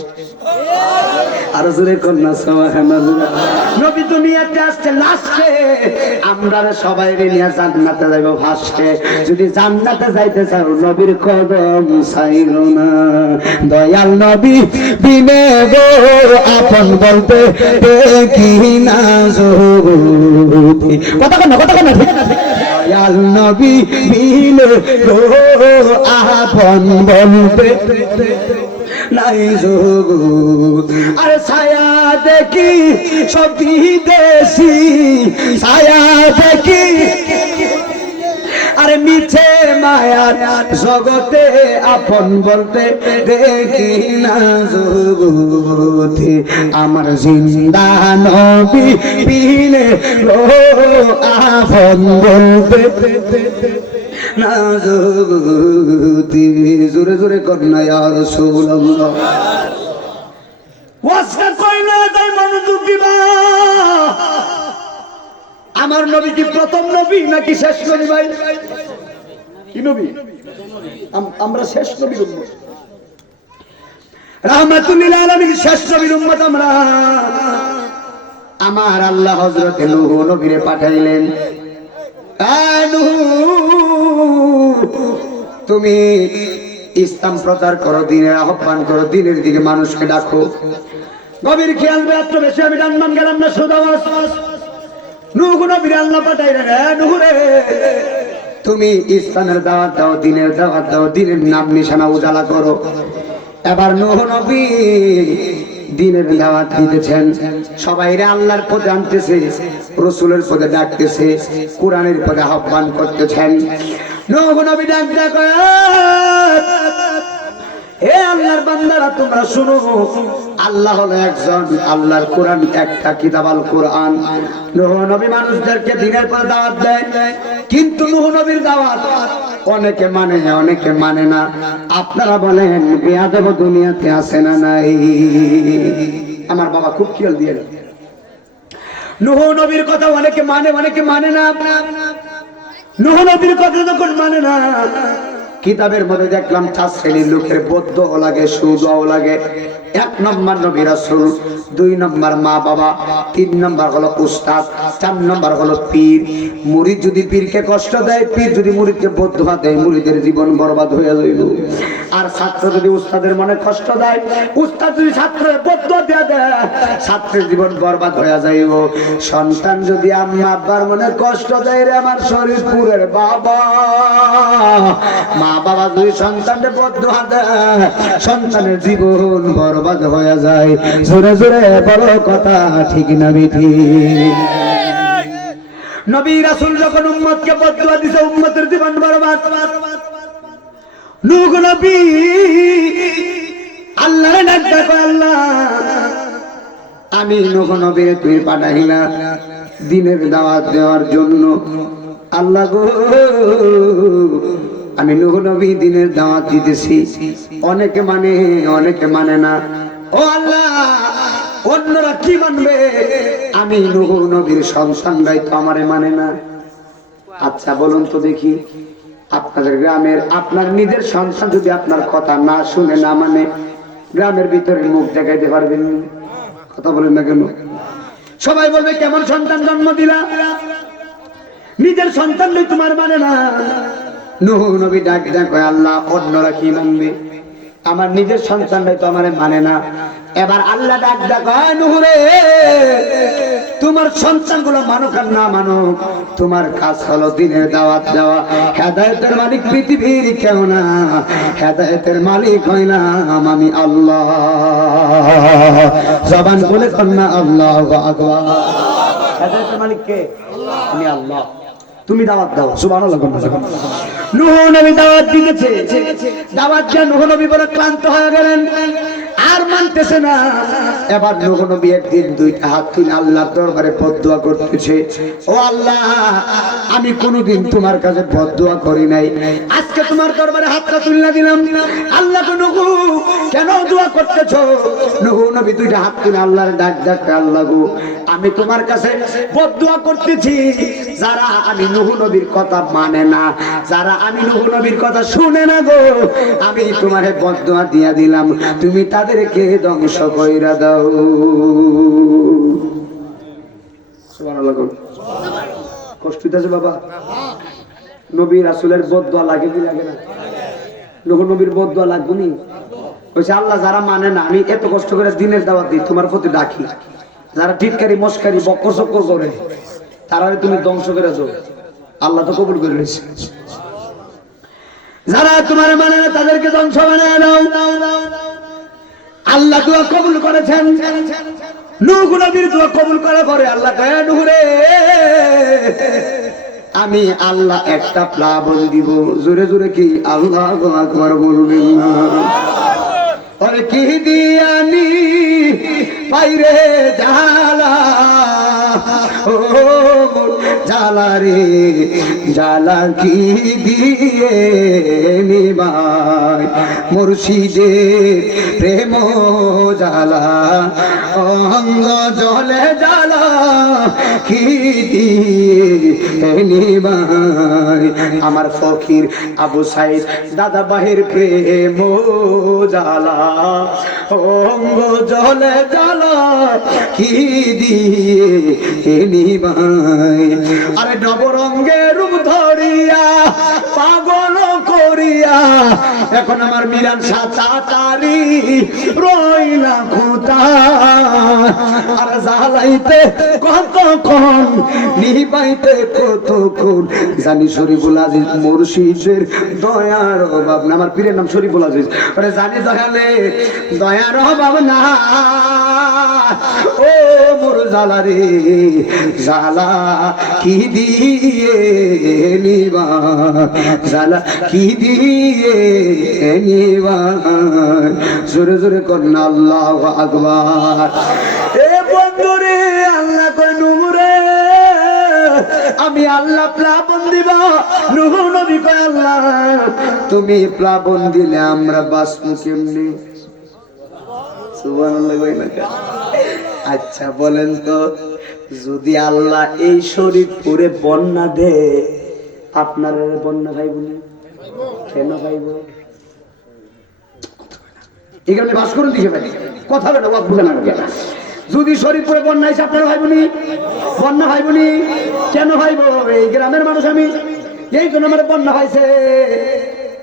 আর জোরে কন্যা সুবহানাল্লাহ নবী দুনিয়াতে আসছে লাস্টে আমরারে সবাইরে নিয়ে জান্নাতে যাইব ফার্স্টে যদি জান্নাতে যাইতে চাও নবীর কদম ছাইরো না দয়াল নবী বিনে গো আপন বলতে কি না জোতি কথা কন ঠিক আছে দয়াল নবী বিনে গো আপন বলতে নাই জগৎ আর ছায়া দেখি সব বিদেশি ছায়া দেখি আরে মিছে মায়ার জগতে আপন বলতে দেখি না জগতে আমার জিন্দা নবী বিনে গো আপন বলতে না জগতে জোরে জোরে কন্যা ইয়া রাসূলুল্লাহ ওয়াসকা কইনা তাই মনোযোগ দিবা আমার নবী কি প্রথম নবী নাকি শেষ নবী ভাই কি নবী আমরা শেষ নবীর উম্মত রাহমাতুল লিল আলামিন শেষ নবীর উম্মত আমরা আমার আল্লাহ হযরত নূহ নবীরে পাঠাইলেন তুমি ইসলাম প্রচার করো দিনের আহ্বান করো দিনের দিকে মানুষকে ডাকো গভীর খেয়াল এত বেশি আমি জানলাম গেলাম না সুদাওয়াস নূহ নবীর আল্লাহ পাঠাইলেন নূহ রে তুমি ইসলামের দাওয়াত দাও দিনের দাওয়াত দাও দিনের নাম নিশানা উজালা করো এবার নূহ নবী দিনের দাওয়াত দিতেছেন সবাইরে আল্লাহর পথে আনতেছে রাসূলের পথে ডাকতেছে কোরআনের পথে আহ্বান করতেছেন নূহ নবী ডাক কয় হে আল্লাহর বান্দারা তোমরা শুনো আল্লাহ হলো একজন আল্লাহর কোরআন একটা কিতাব আল কোরআন নূহ নবী মানুষদেরকে দিনের পথে দাওয়াত দেয় কিন্তু নূহ নবীর দাওয়াত অনেকে মানে না অনেকে মানে না আপনারা বলেন বেয়াদব দুনিয়াতে আছে না নাই আমার বাবা খুব খেয়াল দিয়ে নূহ নবীর কথা অনেকে মানে না নূহ নবীর কথা যখন মানে না কিতাবের মধ্যে দেখলাম 4 শ্রেণীর লোকের বদ্ধও লাগে সুদও লাগে 1 নম্বর নবী রাসূল 2 নম্বর মা বাবা 3 নম্বর হলো উস্তাদ 4 নম্বর হলো পীর মুরিদ যদি পীরকে কষ্ট দেয় পীর যদি মুরিদকে বদ্ধ দেয় মুরিদের জীবন বরবাদ হয়ে যাইব আর ছাত্র যদি উস্তাদের মনে কষ্ট দেয় উস্তাদ যদি ছাত্রের বদ্ধ দেয় ছাত্রের জীবন বরবাদ হয়ে যাইব সন্তান যদি আম্মা আব্বার মনে কষ্ট দেয় রে আমার শরীফপুরের বাবা মা বাবা যদি সন্তানকে বদ্ধ দেয় সন্তানের জীবন বরবাদ হয়ে যায় জোরে জোরে বড় কথা ঠিক না বিধি নবী রাসূল যখন উম্মতকে বদুয়া দিছে উম্মতের জীবন বরবাদ নূহ নবী আল্লাহর ডাক কয় আল্লাহ আমি নূহ নবীকে তুই পাঠাইলা দিনের দাওয়াত দেওয়ার জন্য আল্লাহ গো আমি নূহ নবী দিনের দাওয়াত দিতেছি অনেকে মানে না ও আল্লাহ অন্যরা কি মানবে আমি নূহ নবীর সন্তানরাই তো আমারে মানে না আচ্ছা বলুন তো দেখি আপনাদের গ্রামের আপনার নিজের সন্তান যদি আপনার কথা না শুনে না মানে গ্রামের ভিতরে মুখ দেখাইতে পারবেন না। কথা বলেন না কেন? সবাই বলবে কেমন সন্তান জন্ম দিলা, নিজের সন্তানই তোমার মানে না। নূহ নবী ডাক ডাক আল্লাহ, অন্যরা কি মানবে, আমার নিজের সন্তানরাই তো আমারে মানে না। এবার আল্লাহ ডাক ডাক, নূহ রে, তোমার সন্তানগুলো মানুক আর না মানুক, তোমার কাজ হলো দিনের দাওয়াত দেওয়া। হেদায়েতের মালিক পৃথিবীর কেউ না, হেদায়েতের মালিক হইলাম আমি আল্লাহ। জবান বলে কন্যা আল্লাহু আকবার। হেদায়েতের মালিক কে? আমি আল্লাহ। তুমি দাওয়াত দাও, সুবহানাল্লাহ। নূহ নবী দাওয়াত দিতেছে, দাওয়াত দিয়ে নূহ নবী বড় ক্লান্ত হয়ে গেলেন, আর মানতেছে না। এবার নূহ নবী একদিন দুইটা হাত তুলে আল্লাহর দরবারে বদদুয়া করতেছে, ও আল্লাহ, আমি কোনোদিন তোমার কাছে বদদুয়া করি নাই, আজকে তোমার দরবারে হাতটা তুলে দিলাম। আল্লাহ তো নূহ কেন দোয়া করতেছো? নূহ নবী দুইটা হাত তুলে আল্লাহর ডাক ডাক, আল্লাহ গো, আমি তোমার কাছে বদদুয়া করতেছি যারা আমি নূহ নবীর কথা মানে না, যারা আমি নূহ নবীর কথা শুনে না গো, আমি তোমারে বদদুয়া দিয়া দিলাম, তুমি তাদেরকে ধ্বংস কইরা দাও। সুবহানাল্লাহ। কষ্ট হইতাছে বাবা? নবী রাসূলের বদদুয়া লাগে কি লাগে না? নূহ নবীর বদদুয়া লাগবে নি? কইছে আল্লাহ, যারা মানে না, আমি এত কষ্ট করে দিনের দাওয়াত দিই, তোমার প্রতি ডাকি, যারা টিটকারি মস্কারি বক্কর চক্কর করে তারা তুমি ধ্বংস করে দাও। আল্লাহ তো কবুল করে নিয়েছে। যারা তোমার মানে না তাদেরকে ধ্বংস বানায় দাও। আল্লাহ দোয়া কবুল করেছেন। নূহ নবীর দোয়া কবুল করার পরে আল্লাহ কয়, নূহ রে, আমি আল্লাহ একটা প্লাবন দিব। জোরে জোরে কি আল্লাহু আকবার বলবেন না? আরে কি দিয়ানি পাইরে জালা, ও জালা রে জালা, কি দিয়ে নিবাই মুর্শিদের প্রেম জালা, অঙ্গ জলে জালা, কি দিয়ে নিবাই আমার ফকির আবু সাইদ দাদা বাহির প্রেম জালা, অঙ্গ জলে জালা, কি দিয়ে নিবাই। আরে নবরঙ্গের রূপ ধরিয়া পাগল করিয়া এখন আমার মিলান সাতারি রইলা খুঁতা, আর জ্বালাইতে কতক্ষণ নিবাইতে কতক্ষণ, জানি শরীফুল আজিজ মুর্শিদের দয়ার অভাব না। আমার পীরের নাম শরীফুল আজিজ। আরে জানি দয়ালে দয়ার অভাব না, ও মোর জালা রে জালা, কি দিয়ে নিবা, জালা কি দিয়ে নিবা। জোরে জোরে কন্যা আল্লাহু আকবার। এ বন্ধুরে, আল্লাহ কয় নূহ রে, আমি আল্লাহ প্লাবন দিব। নূহ নবী কয় আল্লাহ, তুমি প্লাবন দিলে আমরা বাঁচবো কেমনে? সুবহানাল্লাহ। আচ্ছা বলেন তো, যদি আল্লাহ এই শরীফপুরে বন্যা দে, আপনারা বন্যা ভাইব না? কেন ভাইব? এখানে বাস করুন দিকে ভাই, কথা বলে বুঝে না। যদি শরীফপুরে বন্যা এসে আপনারা ভাইবনি, বন্যা ভাইবনি কেন ভাইব? এই গ্রামের মানুষ আমি, এই জন্য আমার বন্যা হয়েছে।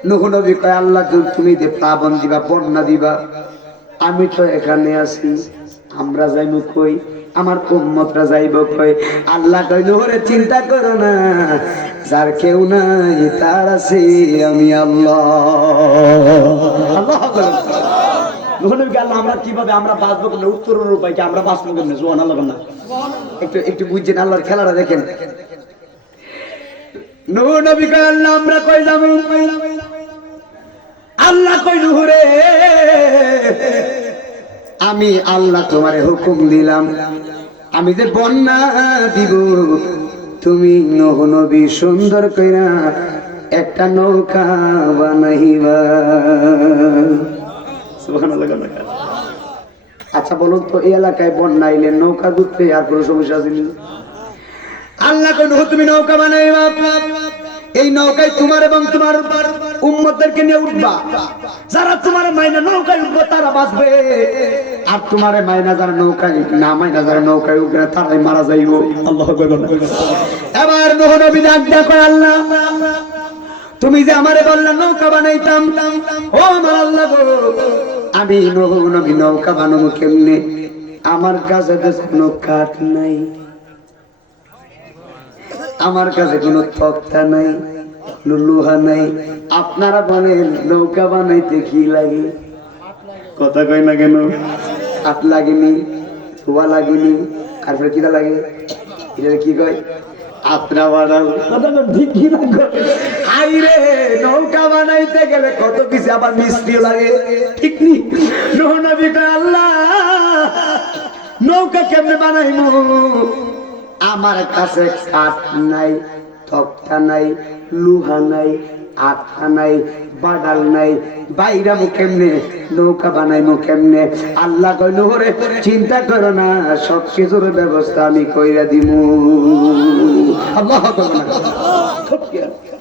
নূহ নবী কয় আল্লাহ, তুমি যে প্লাবন দিবা, বন্যা দিবা, আমি তো এখানে আছি, আমরা যাইব কই, আমার উম্মতরা যাইব কই? আল্লাহ কই, নূহ রে চিন্তা করো না, যার কেউ নাই তার আছে আমি আল্লাহ। আল্লাহ নূহ নবীকে আল্লাহ, আমরা কিভাবে আমরা বাঁচবো কেন, উত্তরের উপায় কি, আমরা বাঁচবো কেন? সুবহানাল্লাহ না? একটু একটু বুঝছেন আল্লাহর খেলাটা দেখেন। নূহ নবী কয় আল্লাহ, আমরা কই যাবো? আল্লাহ কই, নূহ রে, আমি আল্লাহ তোমারে হুকুম দিলাম, আমি যে বন্যা দিব, তুমি নূহ নবী সুন্দর কইরা একটা নৌকা বানাইবা। সুবহানাল্লাহ। আচ্ছা বলুন তো, এই এলাকায় বন্যা আইলে নৌকা ডুবতে আর কোনো সমস্যা আছে? আল্লাহ কই, নূহ তুমি নৌকা বানাইবা, এই নৌকায় তোমার এবং তোমার উম্মতদেরকে নিয়ে উঠবা, যারা তোমার মাইনা নৌকায় উঠবে তারা বাঁচবে, আর তোমার মাইনা যারা নৌকায় না মাইনা যারা নৌকায় উঠবে তারাই মারা যাইব। আল্লাহু আকবার। এবার নূহ নবী ডাক দেখো, আল্লাহ তুমি যে আমারে বললা নৌকা বানাইতাম, ও আমার আল্লাহ গো, আমি নূহ নবী নৌকা বানাবো কেমনে? আমার কাছে তো কোনো কাঠ নাই, আমার কাছে কোনো তক্তা নাই, লোহা নাই। আপনারা বলেন নৌকা বানাইতে কি লাগে? কথা কই না কেন? হাত লাগেনি, ধোয়া লাগেনি, তারপরে কিটা লাগে? এটা কি কয়? আপনারা বানাও। কথা ঠিক কি লাগে? আইরে নৌকা বানাইতে গেলে কত কিছু, আবার মিস্ত্রি লাগে, ঠিক নি? নূহ নবী কয় আল্লাহ নৌকা কেমনে বানাইমু? আমার কাছে কাঠ নাই, তক্তা নাই, লোহা নাই, আঠা নাই, বাডাল নাই, বাইরামু কেমনে? নৌকা বানাইমু কেমনে? আল্লাহ কই নূহ রে চিন্তা করো না, সব কিছুর ব্যবস্থা আমি কইরা দিমু। আল্লাহু আকবার।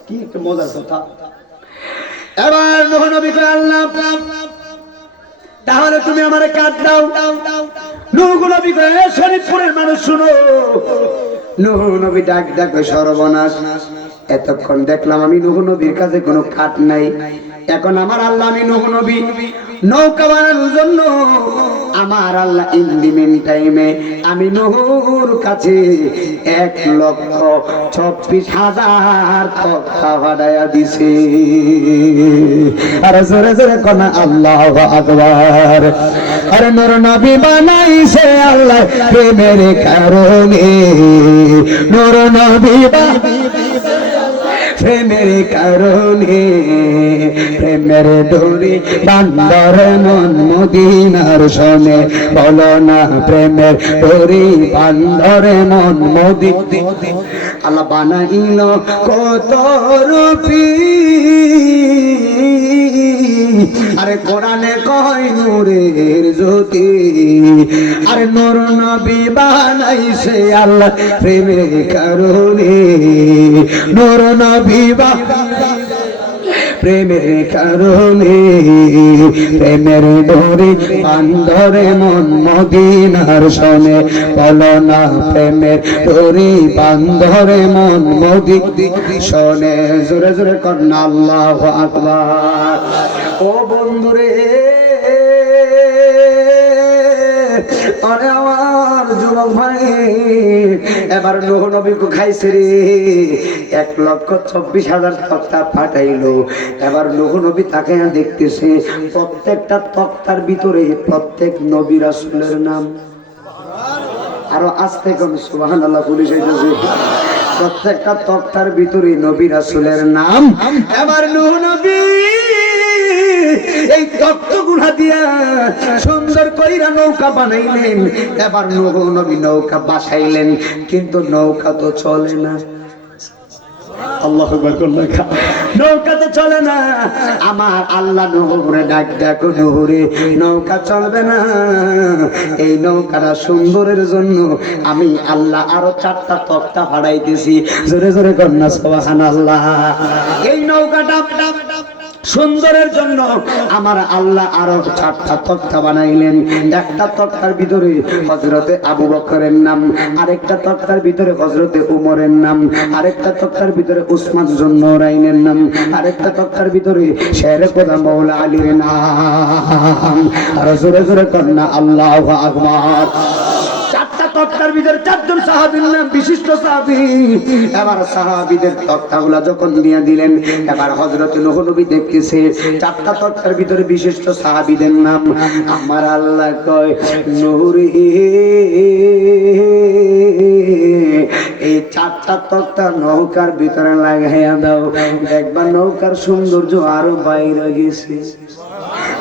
কি একটা মজার কথা। এবার নূহ নবী কয় আল্লাহ তাহলে তুমি আমারে কাঠ দাও। নূহ নবী কয় শরীফপুরের মানুষ শুনো, নূহ নবী ডাক ডাক সর্বনাশ, এতক্ষণ দেখলাম আমি নূহ নবীর কাছে কোনো কাঠ নাই, এখন আমার আল্লাহ আমি নূহ নবী নৌকা বানানোর জন্য আমার আল্লাহ ইন দি মিন টাইমে আমি নূহর কাছে 1,24,000 তক্তা ভাড়ায়া দিছে। আর জোরে জোরে কোনা আল্লাহু আকবার। আরে নূর নবী বানাইছে আল্লাহ প্রেমের কারণে, নূর নবী প্রেমের কারণে, প্রেমের ডোরি বান্দর মন মদিনার শোনে, বলো না প্রেমের ডোরি বান্দর মন মদিনা। আল্লাহ বানাইল কত রূপী, আরে কোরআনে কয় নূরের জ্যোতি, আরে নূর নবী বানাইছে আল্লাহ প্রেমের কারণে, নূর নবী প্রেমের কারণে, প্রেমের ডোরি বান্দরে মন মদিনার শোনে, বলো না প্রেমের ডোরি বান্দরে মন মদিনার শোনে। জোরে জোরে কন্যা আল্লাহু আকবার। ও বন্ধুরে, আরে আমার যুবক ভাই, এবার নূহ নবী কো খাইছে রে, 1,24,000 তক্তা পাঠাইলো। এবার নূহ নবী তাকে দেখতেছে, প্রত্যেকটা তক্তার ভিতরে প্রত্যেক নবী রাসূলের নাম। আরো আস্তে কোন সুবহানাল্লাহ, পুলিশ হইতেছে। প্রত্যেকটা তক্তার ভিতরে নবী রাসূলের নাম। এবার নূহ নবী এই তক্তগুলা দিয়া সুন্দর কইরা নৌকা বানাইলেন। এবার নূহ নবী নৌকা বাসাইলেন, কিন্তু নৌকা তো চলে না। আল্লাহু আকবার। নৌকা তো চলে না। আমার আল্লাহ নূহরে ডাক ডাকো, নূহরে নৌকা চলবে না, এই নৌকাটা সুন্দরের জন্য আমি আল্লাহ আরো 4টা তক্তা ফাড়াইতেছি। জোরে জোরে কন্যা সুবহানাল্লাহ। এই নৌকাটা সুন্দরের জন্য আমার আল্লাহ আরো 4টা তক্তা বানাইলেন। একটা তক্তার ভিতরে হযরতে আবু বকরের নাম, আরেকটা তক্তার ভিতরে হযরতে উমরের নাম, আরেকটা তক্তার ভিতরে উসমান যুন্নুরাইনের নাম, আরেকটা তক্তার ভিতরে শেরে খোদা মাওলা আলীর নাম। আর জোরে জোরে কন্যা আল্লাহু আকবার। 4টা তক্তার ভিতরে 4 জন সাহাবীর নাম, বিশিষ্ট সাহাবী। এবার সাহাবীদের তক্তাগুলা যখন নিয়ে দিলেন, এবার হযরত নূহ নবী দেখতেছে 4টা তক্তার ভিতরে বিশিষ্ট সাহাবীদের নাম। আমার আল্লাহ কয়, নূরে এই 4টা তক্তা নৌকার ভিতরে লাগাইয়া দাও, দেখবা নৌকার সৌন্দর্য আরো বাইরে গেছে।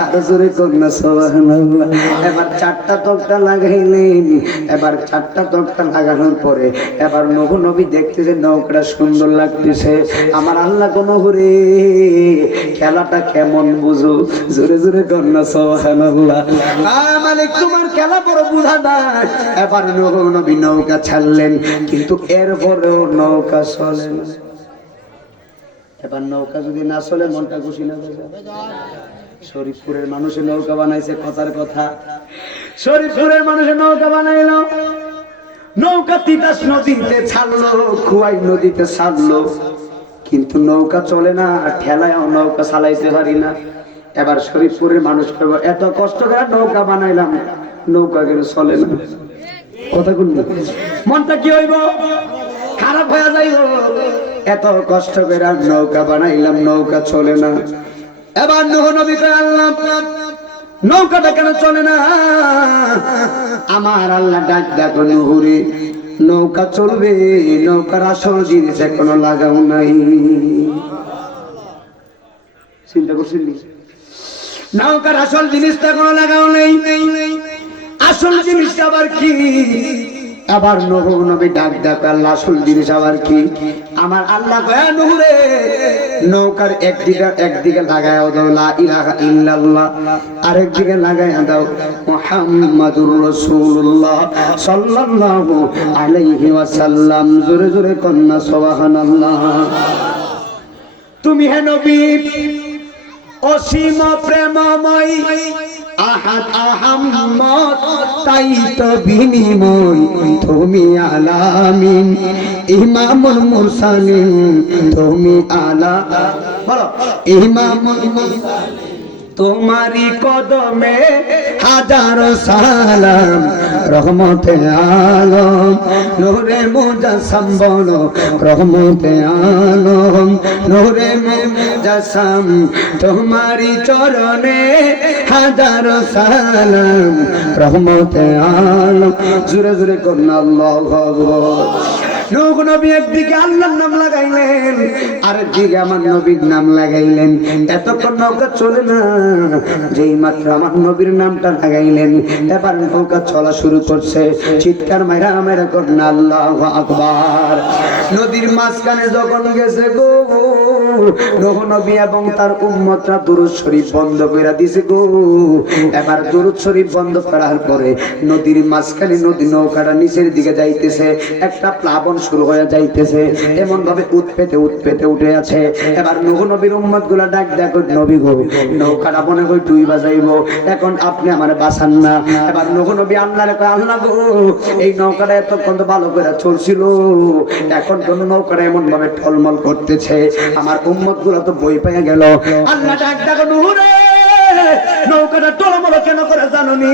আর জোরে কন্যা সুবহানাল্লাহ। এবার 4টা তক্তা লাগাইলেন। এবার 4টা তক্তা লাগানোর পরে এবার নূহ নবী দেখতেছে নৌকাটা সুন্দর লাগতেছে। আমার আল্লাহ কোন ঘুরে খেলাটা কেমন বুঝো? জোরে জোরে কন্যা সুবহানাল্লাহ। মালিক তোমার খেলা বড় বুঝা নাই। এবার নূহ নবী নৌকা ছাড়লেন, কিন্তু এরপরেও নৌকা চলে না। এবার নৌকা যদি না চলে মনটা খুশি না হয়ে যাবে। শরীফপুরের মানুষের নৌকা বানাইছে, কথার কথা শরীফপুরের মানুষের নৌকা বানাইলো, নৌকা তিতাস নদীতে ছাড়লো, খুয়াই নদীতে ছাড়লো, কিন্তু নৌকা চলে না, ঠেলায়ও নৌকা চালাইতে পারি না। এবার শরীফপুরের মানুষ কইব এত কষ্ট করে নৌকা বানাইলাম, নৌকা কেন চলে না? কথা কোন মনটা কি হইব? খারাপ হয়ে যাইব। এত কষ্ট করে নৌকা বানাইলাম, নৌকা চলে না। এবার নূহ নবী কয় আল্লাহ নৌকাটা কেন চলে না? আমার আল্লাহ ডাক দেখো নূহরে, নৌকা চলবে, নৌকার আসল জিনিস এখনো লাগাও নাই। চিন্তা করছেন নৌকার আসল জিনিসটা এখনো লাগাও নেই। আসল জিনিসটা আবার কি? আবার নূহ নবী ডাক ডাক আল্লাহ আসল জিনিস আবার কি? আমার আল্লাহ কয় নূহ রে, নৌকার একদিকে লাগায় দাও লা ইলাহা ইল্লাল্লাহ, আরেকদিকে লাগায় দাও মুহাম্মাদুর রাসূলুল্লাহ সাল্লাল্লাহু আলাইহি ওয়াসাল্লাম। জোরে জোরে কন্না সুবহানাল্লাহ। তুমি হে নবী অসীম প্রেমময়, আহাদ আহাম্মদ তাই তো বিনিময়, তুমি আলামিন ইমামুল মুরসালিন, তুমি আলা বলো ইমামুল মুরসালিন, তোমারি কদমে হাজারো সালাম, রহমতে আলম নূরে মুজাসসাম, বলো রহমতে আলম নূরে মুজাসসাম, তোমারি চরণে হাজারো সালাম, রহমতে আলম। জোরে জোরে করুন আল্লাহু আকবার। নূহ নবী একদিকে আল্লাহর নাম লাগাইলেন, আরেকদিকে আমার নবীর নাম লাগাইলেন। এতক্ষণ নৌকা চলে না, যেই মাত্র আমার নবীর নামটা লাগাইলেন এবার নৌকা চলা শুরু করছে। চিৎকার মাইরা মেরা করুন আল্লাহু আকবার। নদীর মাঝখানে যখন গেছে গো, নূহ নবী এবং তার উম্মতরা দুরূদ শরীফ বন্ধ করে দিছে গো। এবার দুরূদ শরীফ বন্ধ করার পরে নদীর মাঝখানে নদী নৌকাটা নিচের দিকে যাইতেছে, একটা প্লাবন শুরু হয়ে যাইতেছে, এমন ভাবে উৎপেতে উৎপেতে উঠে আছে। এবার নূহ নবীর উম্মত গুলা ডাক দেখো নবী গো, নৌকাটা মনে কই ডুই বাজাইবো, এখন আপনি আমারে বাঁচান না। এবার নূহ নবী আল্লাহরে কয় আল্লাহ গো, এই নৌকাটা এতক্ষণ তো ভালো করে চলছিল, এখন কোন নৌকাটা এমন ভাবে টলমল করতেছে, আমার উম্মত গুলা তো বই পেয়ে গেল। আল্লাহ ডাক দেখো নূহ রে, নৌকাটা টলমল কেন করে জানোনি?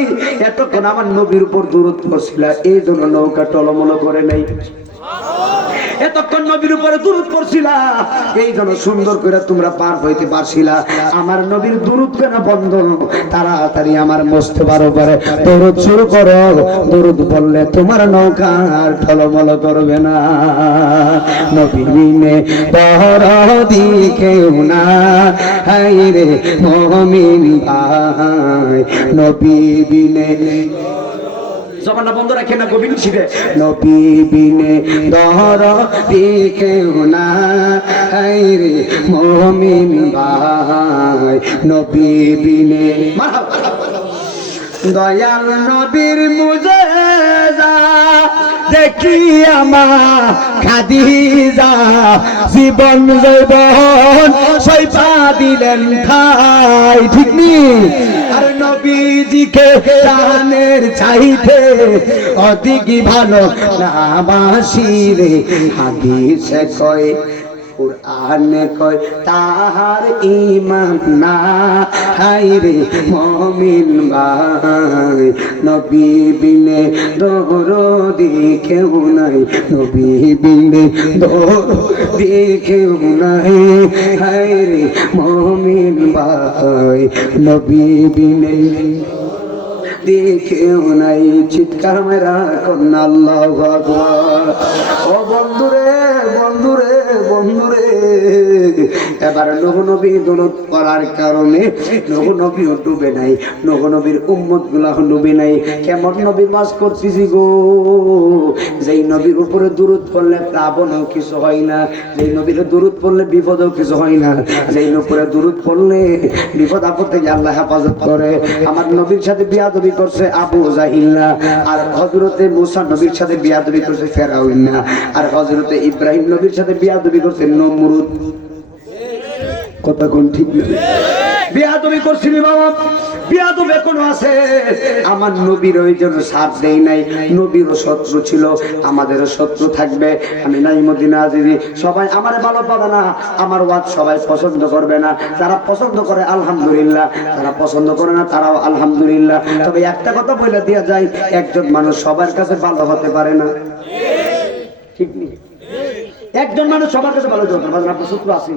এতক্ষণ আমার নবীর উপর দুরূদ পড়ছিল, এই জন্য নৌকা টলমল করে নাই। এতক্ষণ নবীর উপরে দুরূদ পড়ছিলা, এই জন্য সুন্দর করে তোমরা পার হইতে পারছিলা। আমার নবীর দুরূদ কেন বন্ধ? তাড়াতাড়ি আমার মোস্তফার উপরে দুরূদ শুরু করো, দুরূদ বললে তোমার নৌকা আর টলমল করবে না। নবী বিনে দরদি কেউ না, হায় রে মুমিন ভাই, নবী বিনে জবানটা বন্ধ রাখে না গোবিন্দ শিরে, নবী বিনে দরদি কেউ না, হায় রে মুমিন ভাই, নবী বিনে দয়াল নবীর মুজিজা দেখি আমার খাদিজা, জীবন যৌবন সইপা দিলেন ঠাই, ঠিক নি? আর নবীজিকে জানের চাইতে অধিক ভালো না বাসি রে, হাদিসে কয় কুরআনে কয় তাহার ঈমান না, হায় রে মুমিন ভাই, নবী বিনে দরদি কেউ নাই, নবী বিনে দরদি কেউ নাই, হায় রে মুমিন ভাই, নবী বিনে দেখেও নাই। চিৎকার মেরা কন্যা আল্লাহু আকবার। ও বন্ধুরে বন্ধুরে বন্ধুরে, এবার নূহ নবী দুরূদ পড়ার কারণে নূহ নবীও ডুবে নাই, নূহ নবীর উম্মত গুলা ডুবে নাই। কেমন নবী মাস করতেছি গো, যেই নবীর উপরে দুরূদ পড়লে প্লাবনও কিছু হয় না, যেই নবীর দুরূদ পড়লে বিপদও কিছু হয় না, যেই উপরে দুরূদ পড়লে বিপদ আপদ থেকে আল্লাহ হেফাজত করে। আমার নবীর সাথে বিয়াদবি করছে আবু জাহিল্লা, আর হযরতে মুসা নবীর সাথে বিয়াদবি করছে ফেরাউন, আর হযরতে ইব্রাহিম নবীর সাথে বিয়াদবি করছে নমরুদ। কথা কোন ঠিক না? বিয়া তুমি করছিলি বাবা, বিয়া তুমি এখনো আছে। আমার নবীর ওই জন্য সাথ দেই নাই, নবীরও শত্রু ছিল, আমাদেরও শত্রু থাকবে। আমি নাই মদিনা আজিজি, সবাই আমারে ভালো পাবে না, আমার ওয়াজ সবাই পছন্দ করবে না। যারা পছন্দ করে আলহামদুলিল্লাহ, যারা পছন্দ করে না তারাও আলহামদুলিল্লাহ। তবে একটা কথা বলে দেওয়া যায়, একজন মানুষ সবার কাছে ভালো হতে পারে না, ঠিক নেই? একজন মানুষ সবার কাছে ভালো হতে পারে না। আপনার শত্রু আছে,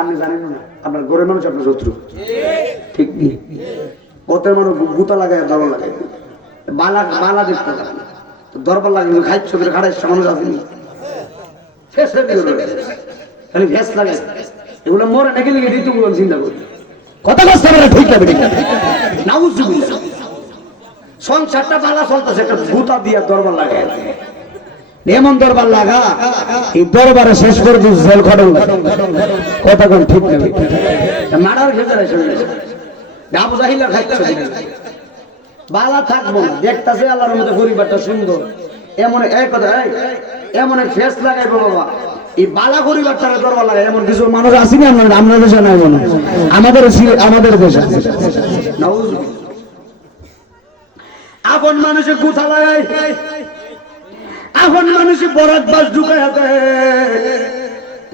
আপনি জানেন না, আপনার ঘরের মানুষ আপনার শত্রু, ঠিক নেই? কত মানুষ গুতা লাগায় দরবার লাগায়, বালা বালা দেখতে দরবার লাগে খাইছ করে খাড়াইছ মানুষ আসেনি, খালি ভেস লাগে। এগুলো মরে নাকি লিখে ঋতুগুলো চিন্তা করি, কথা বলতে পারে ঠিক না ঠিক না? নাউজুবিল্লাহ, সংসারটা বালা চলতেছে, একটা গুতা দিয়া দরবার লাগায়, এমন দরবার লাগা এই দরবারে শেষ করে জেল খটল, কথা কোন ঠিক না? মারার ভেতরে আবু জাহিলা খাইছে বালা থাকবো না, দেখতেছে আল্লাহর মধ্যে পরিবারটা সুন্দর, এমন এক কথা এমন এক ফেস লাগাইবো বাবা, এই বালা পরিবারটা দরবার লাগায়। এমন কিছু মানুষ আসেনি আপনার দেশে নাই মনে, আমাদের দেশে আপন মানুষে গুথা লাগায়, এখন মানুষে বরাত বাস ঢুকায় দেয়।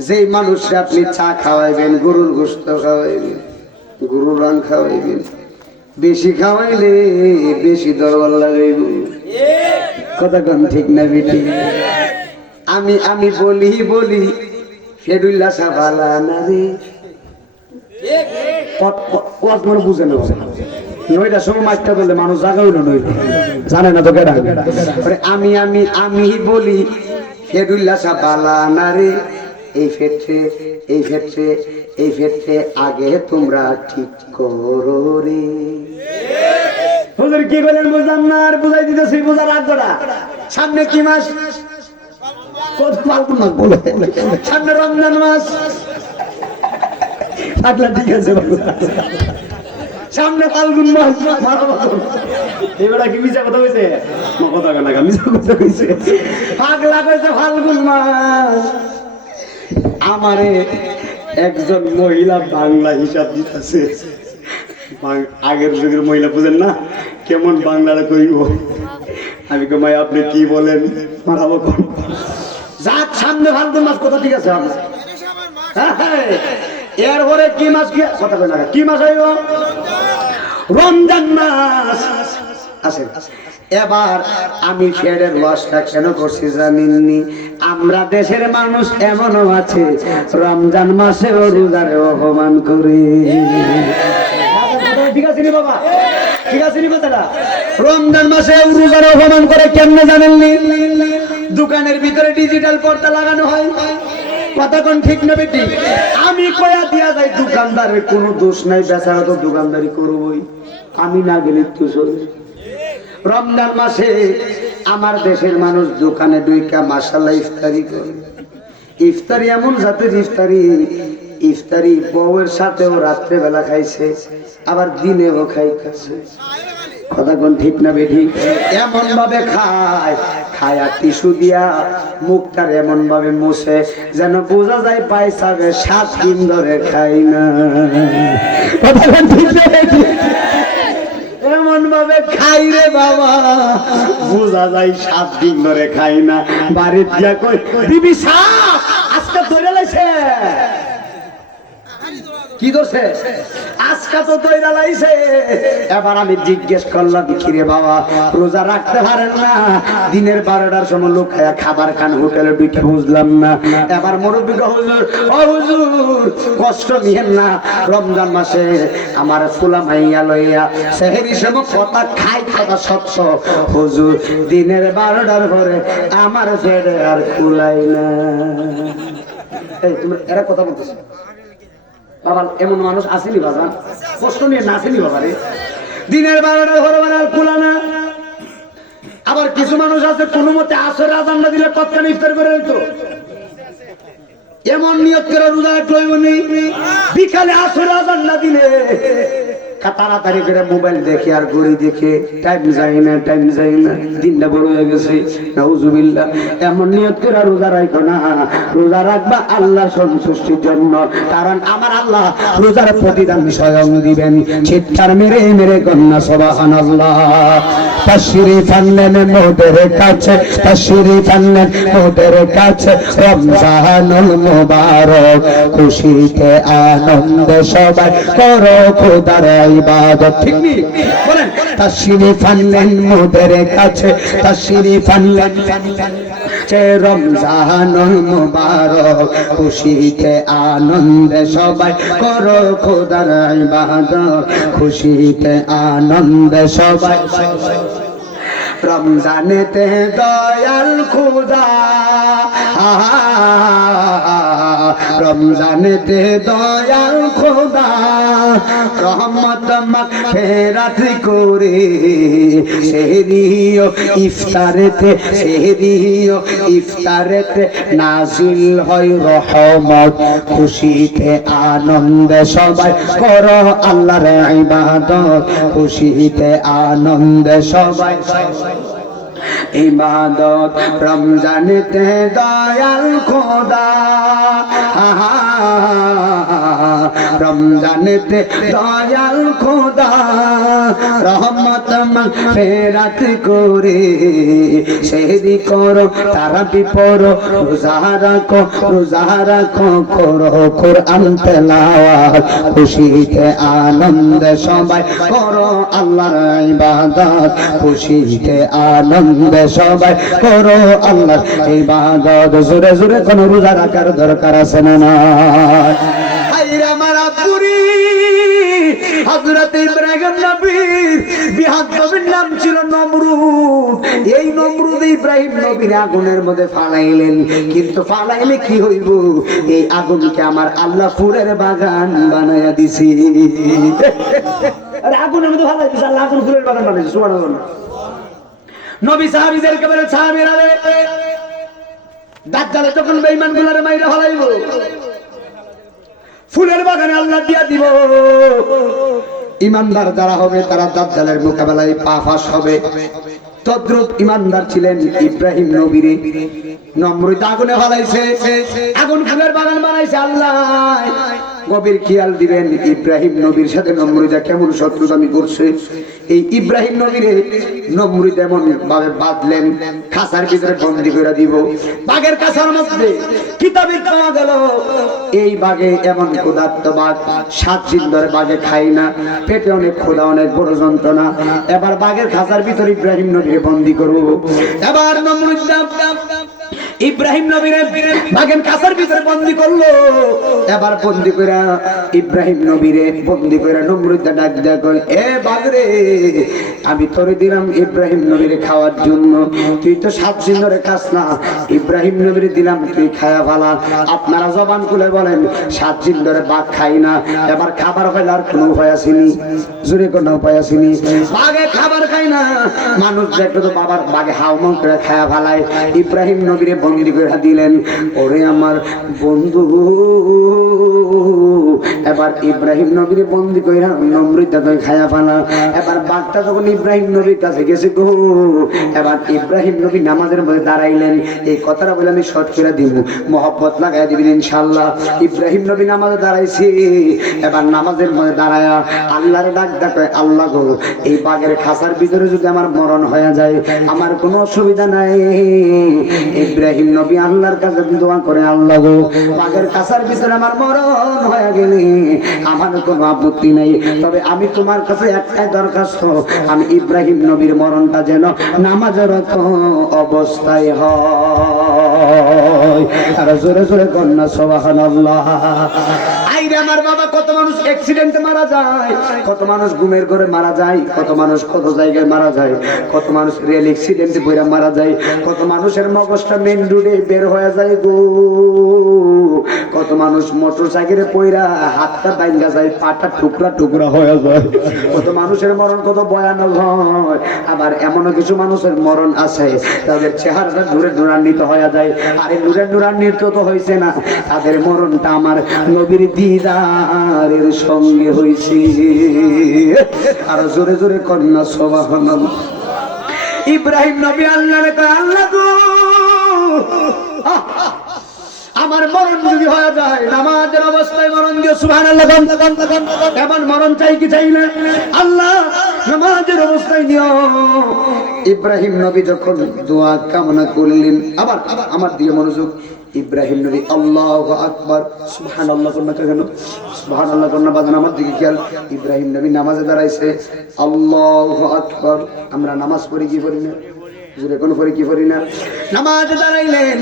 যেই মানুষে আপনি চা খাওয়াইবেন, গরুর গোশত খাওয়াইবেন, গরুর রান খাওয়াইবেন, বেশি খাওয়াইলে বেশি দরবার লাগাইব, কথা কোন ঠিক না বেটি? আমি বলি ফেরুল্লাহ সাবালা না রে, ওয়াজ মনে বুঝে না, নয়টার সময় মাছটা বললে মানুষ জাগা হইল নই, জানে না তো কেডা? আমি বলি ফেরুল্লাহ সাবালা না রে, এই ফেরছে আগে তোমরা ঠিক করো রে। হুজুর কি বলেন বুঝলাম না, আর বুঝাই দিতেছি, বুঝার আগ্রহটা। সামনে কি মাস? কত ফাল্গুন মাস বলে, সামনে রমজান মাস, থাকলে ঠিক আছে, সামনে ফাল্গুন মাস। এবার কি মিছা কথা কইছে? কথা কেন মিছা কথা কইছে? পাগলা কইছে ফাল্গুন মাস। আমারে একজন মহিলা বাংলা হিসাব দিতেছে, আগের যুগের মহিলা বুঝেন না কেমন বাংলাটা কইব। আমি কই মাই আপনি কি বলেন, মারাবো কোন যাক, সামনে ফাল্গুন মাস, কথা ঠিক আছে? এরপরে কি মাস, কথা কই না, কি মাস হইব? রমজান মাস আছে। এবার আমি শেরের ওয়াজটা কেন করছি জানেননি? আমরা দেশের মানুষ এমনও আছে রমজান মাসে রোজারে অপমান করে, ঠিক আছে নি বাবা? ঠিক আছে নি কথাটা? রমজান মাসে রোজারে অপমান করে কেমনে জানেননি? দোকানের ভিতরে ডিজিটাল পর্দা লাগানো হয়, কথা কোন ঠিক না বেটি? আমি কয়া দিয়া যাই, দোকানদারের কোনো দোষ নাই, বেচারা তো দোকানদারি করবই, আমি না গেলে তো চলবে। রমজান মাসে আমার দেশের মানুষ দোকানে দুইটা মাশাআল্লাহ ইফতারি করে, ইফতারি এমন জাতের ইফতারি বউয়ের সাথেও রাত্রে বেলা খাইছে, আবার দিনেও খাইতেছে, কথা কোন ঠিক না বেঠি? এমন ভাবে খায় টিস্যু দিয়া মুখটার এমন ভাবে মুছে যেন বোঝা যায় পাইসাবে 7 দিন ধরে খাই না, কথা কোন ঠিক না বেঠি? এমন ভাবে খাই রে বাবা, বোঝা যায় 7 দিন ধরে খাই না। বাড়ি দিয়া কই দিবি সাপ, আজকে ধরে লাইছে, কি দোষে আজকে তো দইরা লাইছে। এবার আমি জিজ্ঞেস করলাম, কি রে বাবা রোজা রাখতে পারেন না? দিনের 12টার সময় লোক খাবার খান হোটেলে ঢুকে, বুঝলাম না। এবার মুরব্বী হুজুর, ও হুজুর কষ্ট নিয়েন না, রমজান মাসে আমার ফুলা মাইয়া লইয়া সেহরি সময় কথা খাই, কথা সত্য হুজুর, দিনের 12টার পরে আমার পেটে আর কুলাই না। এই তুমি এরা কথা বলতেছ বাবা, এমন মানুষ আসেনি বাবা, কষ্ট নিয়ে না আসেনি বাবা রে, দিনের 12টার ঘরে আর কুলা না। আবার কিছু মানুষ আছে কোনো মতে আসরে আজান না দিলে তৎক্ষণ ইফতার করে দিত, এমন নিয়ত করে রোজা রাখলো, বিকালে আসরে আজান না দিলে তাড়াতাড়ি করে মোবাইল দেখে আর ঘড়ি দেখে টাইম যায় না দিনটা বড় হয়ে গেছে নাউজুবিল্লাহ এমন নিয়ত করে রোজা রাখো না রোজা রাখবা আল্লাহর সন্তুষ্টির জন্য কারণ আমার আল্লাহ রোজার প্রতিদান স্বয়ং দিবেন চিৎকার মেরে মেরে কন্যা সুবহানাল্লাহ তাশরীফ আনলেন মোদের কাছে তাশরীফ আনলেন মোদের কাছে রমজানুল মুবারক খুশিতে আনন্দে সবাই করো খোদার ইবাদত ঠিক নেই বলেন তাশরীফ আনলেন মোদের কাছে তাশরীফ আনলেন রমজানুল মুবারক খুশিতে আনন্দে সবাই করো খোদার ইবাদত খুশিতে আনন্দে সবাই রমজানেতে দয়াল খোদা রমজানেতে দয়াল খোদা রহমত মাগফিরাত করে সেহরিও ইফতারেতে নাজিল হয় রহমত খুশিতে আনন্দে সবাই করো আল্লাহর ইবাদত খুশিতে আনন্দে সবাই ইবাদত রমজানেতে দয়াল খোদা রমজানেতে দয়াল খোদা রহমত মাগফিরাত করে সেহরি করো তারাবি পড়ো রোজা রাখো করো কোরআন তেলাওয়াত খুশিতে আনন্দে সবাই করো আল্লাহর ইবাদত খুশিতে আনন্দে সবাই করো আল্লাহর ইবাদত জোরে জোরে কোন রোজা রাখার দরকার আছে না না আইরা মারা পুরি হযরত ইব্রাহিম নবীর বিহাদ্দবের নাম ছিল নমরুদ এই নমরুদ ইব্রাহিম নবীর আগুনের মধ্যে ফালাইলেন কিন্তু ফালাইলে কি হইব এই আগুনকে আমার আল্লাহ ফুলের বাগান বানায়া দিছি আরে আগুনের মধ্যে ফালাই দিছে আল্লাহ আগুন ফুলের বাগান বানাইছে সুবহানাল্লাহ নবী সাহাবীদেরকে বলে সাহাবীরা রে দাজ্জাল যখন বেঈমানগুলোরে মাইরা ফলাইবো ফুলের বাগানে আল্লাহ দিয়া দিব ইমানদার যারা হবে তারা দাজ্জালের মোকাবেলায় পা ফাঁস হবে তদ্রূপ ইমানদার ছিলেন ইব্রাহিম নবীরে নমরুদ আগুনে ফলাইছে আগুন ফুলের বাগান বানাইছে আল্লাহ গভীর খেয়াল দিবেন ইব্রাহিম নবীর সাথে নমরুদ কেমন শত্রুতামি করছে এই ইব্রাহিম নবীরে নমরুদ এমন ভাবে বাঁধলেন খাঁচার ভিতরে বন্দী করে দিব বাঘের কাছার মধ্যে কিতাবে পাওয়া গেল এই বাঘে এমন ক্ষুধার্ত বাঘ 7 দিন ধরে বাঘে খাই না পেটে অনেক ক্ষুধা অনেক বড় যন্ত্রণা এবার বাঘের খাঁচার ভিতরে ইব্রাহিম নবীরে বন্দী করব এবার নমরুদ ইব্রাহিম নবীরে বাঘের কাছার ভিতরে বন্দী করলো এবার বন্দী করে ইব্রাহিম নবীরে বন্দী করে নমরুদ ডাক দেয়া কয় এ বাঘ রে আমি তোরে দিলাম ইব্রাহিম নবীরে খাওয়ার জন্য তুই তো 7 দিন ধরে খাস না ইব্রাহিম নবীরে দিলাম তুই খায়া ফেলা আপনারা জবান খুলে বলেন 7 দিন ধরে বাঘ খাই না এবার খাবার ফেলার কোনো উপায় আসেনি জোরে কোনো উপায় আসেনি বাঘে খাবার খাই না মানুষ দেখলো তো বাবার বাঘে হাউমাউ করে খায়া ফেলায় ইব্রাহিম নবীরে বন্দী করে দিলেন ওরে আমার বন্ধু এবার ইব্রাহিম নবীরে বন্দী করে নমরুদ খায়া ফেলা এবার বাঘটা যখন ইব্রাহিম নবীর কাছে গেছে গো এবার ইব্রাহিম নবী নামাজের মধ্যে দাঁড়াইলেন এই কথাটা বলে আমি শর্ট করে দিব মহব্বত লাগাই দিবেন ইনশাআল্লাহ ইব্রাহিম নবী নামাজে দাঁড়াইছে এবার নামাজের মধ্যে দাঁড়ায়া আল্লাহর ডাক ডাকে আল্লাহ গো এই বাঘের খাঁচার ভিতরে যদি আমার মরণ হয়ে যায় আমার কোনো অসুবিধা নাই ইব্রাহিম নবী আল্লাহর কাছে দোয়া করে আল্লাহ গো বাঘের খাঁচার ভিতরে আমার মরণ হয়ে গেলে আমার কোনো আপত্তি নেই তবে আমি তোমার কাছে একটাই দরখাস্ত আমি ইব্রাহিম নবীর মরণটা যেন নামাজের অবস্থায় হয় আর জোরে জোরে কন্যা সুবহানাল্লাহ আইরে আমার বাবা কত মানুষ অ্যাক্সিডেন্টে মারা যায় কত মানুষ ঘুমের ঘরে মারা যায় কত মানুষ কত জায়গায় মারা যায় কত মানুষ রেল অ্যাক্সিডেন্টে পড়ে মারা যায় কত মানুষের মগজটা মেন রোডে বের হয়ে যায় গো কত মানুষ মোটর সাইকেলে পইরা হাতটা ভাঙ্গা যায়, পাটা টুকরা টুকরা হয়ে যায়। কত মানুষের মরণ কত ভয়ানক হয়। আবার এমনও কিছু মানুষের মরণ আছে তাদের চেহারাটা নূরে নূরান্বিত হয়ে যায়। আরে নূরে নূরান্বিত তো হয়েছে না, তাদের মরণটা আমার নবীর দিদারের সঙ্গে হয়েছে। আর জোরে জোরে কন্যা সুবহানাল্লাহ। ইব্রাহিম নবী আল্লাহরে কয়, আল্লাহ গো, আমার মরণ যদি হয়ে যায় নামাজের অবস্থায় মরণ দিও। সুবহানাল্লাহ। এমন মরণ চাই কি চাই না? আল্লাহ নামাজের অবস্থায় দিও। ইব্রাহিম নবী যখন দোয়া কামনা করলেন, আবার আমার দিকে মনোযোগ। ইব্রাহিম নবী আল্লাহু আকবার সুবহানাল্লাহ কন্যা কেন? সুবহানাল্লাহ কন্যা বাজান আমার দিকে খেয়াল। ইব্রাহিম নবী নামাজে দাঁড়াইছে, আল্লাহু আকবার। আমরা নামাজ পড়ি কি পড়ি না? কোন পড়ি কি পড়ি না? নামাজে দাঁড়াইলেন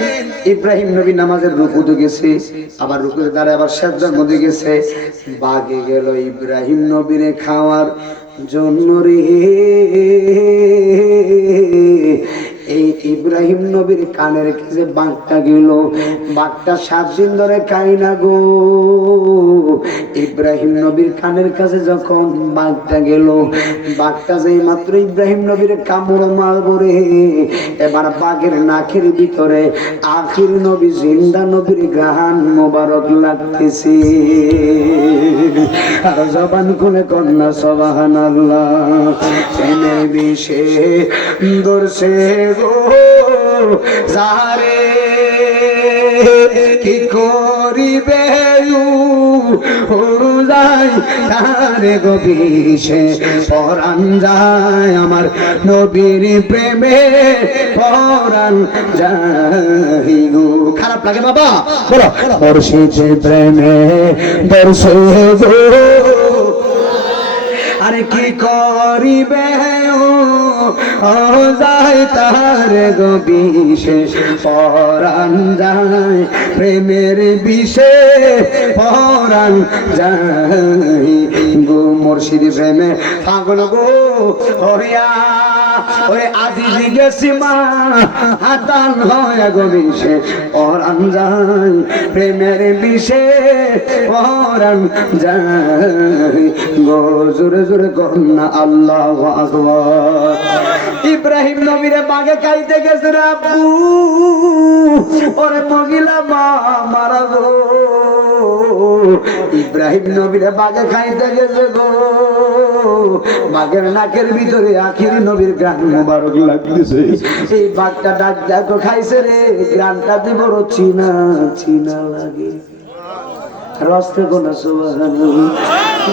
ইব্রাহিম নবী, নামাজের রুকুতে গেছে, আবার রুকুতে দাঁড়ায় আবার সিজদার মধ্যে গেছে। বাগে গেল ইব্রাহিম নবীরে খাওয়ার জন্য রে। এই ইব্রাহিম নবীর কানের কাছে বাঘটা গেল, বাঘটা 7 দিন ধরে খাই না গো। ইব্রাহিম নবীর কানের কাছে যখন বাঘটা গেল, বাঘটা যেই মাত্র ইব্রাহিম নবীর কামড় মারবো রে, এবার বাঘের নাকের ভিতরে আখির নবী জিন্দা নবীর গান মোবারক লাগতেছে। আর জবান খুলে কন্যা সুবহানাল্লাহ। প্রেমের বিষে দর্শে গো যারে কি করিবে যায় তারে গো বিষে পরাণ যায়, আমার নবীর প্রেমে পরাণ যায়। খারাপ লাগে বাবা? বলো মুর্শিদের প্রেমে দর্শে গো, আরে কি করিবে যায় তারে গো বিষে পরাণ যায়, প্রেমের বিষে পরাণ যায় গো। মুর্শিদ প্রেমে পাগল গো হইয়া ওরে আজিজি গেছি মা হাতাল হয়ে গো বিষে পরাণ যায়, প্রেমের বিষে পরাণ যায় গো। জোরে জোরে কন্যা আল্লাহু আকবার। ইব্রাহিম নবীরে বাগে খাইতে গেছে রে আব্বু, ওরে মহিলা মা মারা গো। ইব্রাহিম নবীরে বাগে খাইতে গেছে গো, বাঘের নাকের ভিতরে আখির নবীর গান মোবারক লাগতেছে। এই বাঘটা ডাক দেখো খাইছে রে, গানটা দি বড় চিনা চিনা লাগে। রস্তে কোনা সুবহানাল্লাহ,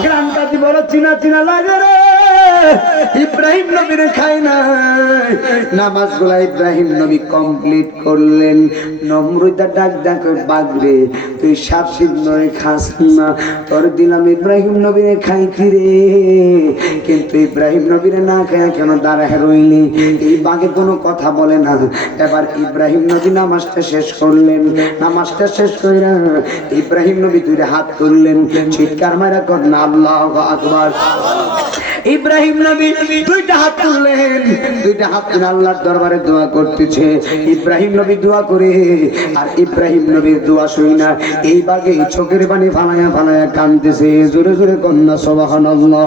গানটা দি বড় চিনা চিনা লাগে রে। ইব্রাহিম নবীর খাই নাই। নামাজ গুলা ইব্রাহিম নবী কমপ্লিট করলেন। নমরুদা ডাক দেখো, বাগরে তুই 7 দিন ধরে খাস না, তোর দিলাম ইব্রাহিম নবীরে খাইতি রে। কিন্তু ইব্রাহিম নবীরে না খায় কেন দাঁড়ায় রইলি? এই বাগে কোনো কথা বলে না। এবার ইব্রাহিম নবী নামাজটা শেষ করলেন। নামাজটা শেষ কইরা ইব্রাহিম নবী 2 হাত তুললেন, চিৎকার মারা করেন আল্লাহু আকবার। ইব্রাহিম নবী 2টা হাত তুললেন, 2টা হাত তুলে আল্লাহর দরবারে দোয়া করতেছে। ইব্রাহিম নবী দোয়া করে, আর ইব্রাহিম নবীর দোয়া শুই না এই বাগে চোখের পানি ফালায়া ফালায়া কাঁদতেছে। জোরে জোরে কন্যা সুবহানাল্লাহ।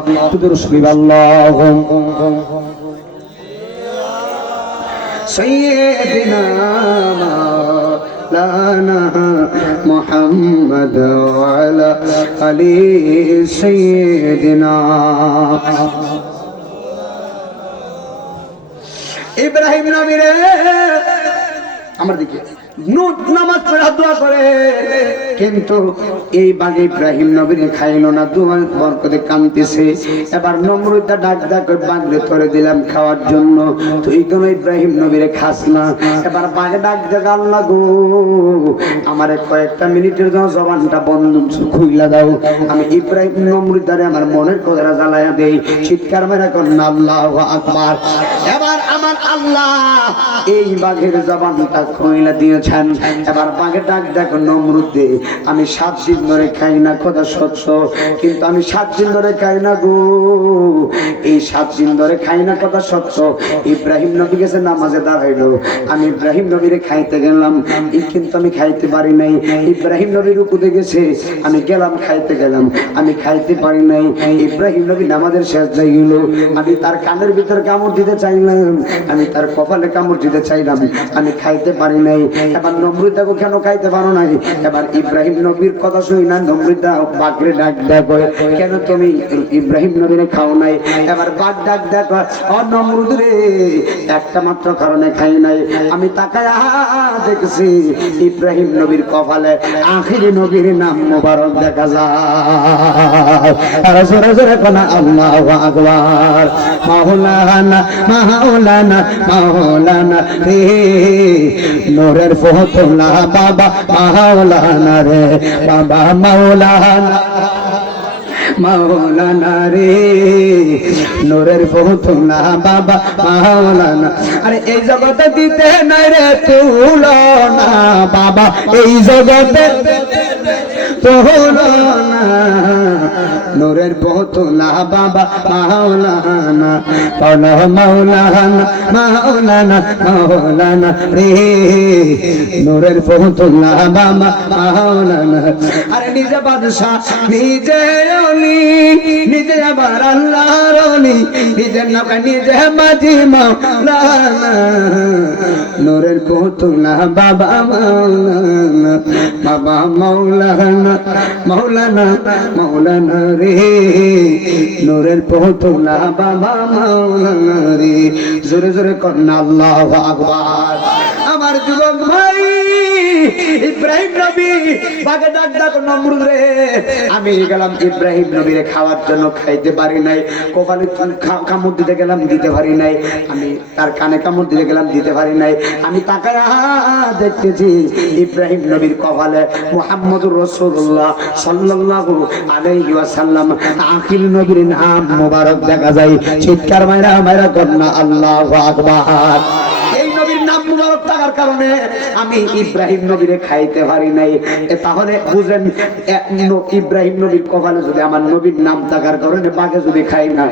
আল্লাহু সাইয়্যিদিনা লানা মুহাম্মদ ওয়া আলা আলি সাইয়্যিদিনা। ইব্রাহিম নবী রে আমার দিকে নামাজ পড়া দোয়া করে, কিন্তু এই বাগে ইব্রাহিম নবীরে খাইলো না, দোয়ার বরকতে কাঁদতেছে। এবার নমরুদা ডাক ডাক বাগরে তোরে দিলাম খাওয়ার জন্য, তুই কেন ইব্রাহিম নবীরে খাস না? এবার বাগে ডাক ডাক, আল্লাহ গো আমারে কয়েকটা মিনিটের জন্য জবানটা বন্ধ খুইলা দাও, আমি ইব্রাহিম নমরুদারে আমার মনের কথা জ্বালায়া দেই। চিৎকার মেরা করেন আল্লাহু আকবার। এবার আমার আল্লাহ এই বাঘের জবানটা খুইলা দিয়েছেন। এবার বাঘে ডাক ডাক, নমরুদ দে, আমি 7 দিন দিন ধরে খাই না, কথা সত্য, কিন্তু আমি 7 দিন ধরে খাই না গো। এই 7 দিন ধরে খাই না, কথা সত্য। ইব্রাহিম নবী গেছে নামাজে দাঁড়াইলো, আমি ইব্রাহিম নবীরে খাইতে গেলাম, কিন্তু আমি খাইতে পারি নাই। ইব্রাহিম নবী রুকুতে গেছে, আমি গেলাম খাইতে গেলাম, আমি খাইতে পারি নাই। ইব্রাহিম নবী নামাজের শেষদায় গেল, আমি তার কানের ভিতর কামড় দিতে চাইলাম, আমি তার কপালে কামড় দিতে চাইলাম, আমি খাইতে পারি নাই। এবার নমরুদাকে কেন খাইতে পারো নাই? এবার ইব্রাহিম নবীর কথা শুনি না, নমরুদা বাঘরে ডাক দেখো, কেন তুমি ইব্রাহিম নবীরে খাও নাই? এবার বাঘ ডাক দেখো, ও নমরুদ রে, একটা মাত্র কারণে খাই নাই, আমি তাকায় দেখছি ইব্রাহিম নবীর কপালে আখিরি নবীর নাম মোবারক দেখা যায়। আর জোরে জোরে কোনা আল্লাহু আকবার। মাওলানা মাওলানা মাওলানা রে, নূরের ফতুল্লাহ বাবা মাওলানা রে, বাবা মাওলানা মাওলানা রে, নূরের ফতুল্লাহ বাবা মাওলানা। আরে এই জগতে দিতে নাই রে তুলনা বাবা, এই জগতে তুলনা, নূরের ফতুল্লাহ বাবা মাওলানা, মাওলানা মাওলানা মাওলানা রে, নূরের ফতুল্লাহ বাবা মাওলানা। আরে নিজে বাদশা, নিজে অলি, নিজে আবার আল্লাহর অলি, নিজের নামে নিজে মাঝি মাওলানা, নূরের ফতুল্লাহ বাবা মাওলানা, বাবা মাওলানা মাওলানা মাওলানা রে, নূরের ফতুল্লাহ বাবা মাওলানা রে। জোরে জোরে কন্না আল্লাহু আকবার। আমার যুবক ভাই ইব্রাহিম নবী বাগে ডাক ডাক, নমরুদ রে, আমি গেলাম ইব্রাহিম নবীরে খাওয়ার জন্য, খাইতে পারি নাই। কপালে কামড় দিতে গেলাম, দিতে পারি নাই। আমি তার কানে কামড় দিতে গেলাম, দিতে পারি নাই। আমি তাকায় দেখতেছি ইব্রাহিম নবীর কপালে মুহাম্মদুর রাসূলুল্লাহ সাল্লাল্লাহু আলাইহি ওয়াসাল্লাম আখির নবীর নাম মোবারক দেখা যায়। চিৎকার মাইরা মাইরা কন্না আল্লাহু আকবার। এই নবীর নাম মুবারক থাকার কারণে আমি ইব্রাহিম নবীরে খাইতে পারি নাই। তাহলে বুঝেন, ইব্রাহিম নবীর কপালে যদি আমার নবীর নাম থাকার কারণে বাঘে যদি খাই না,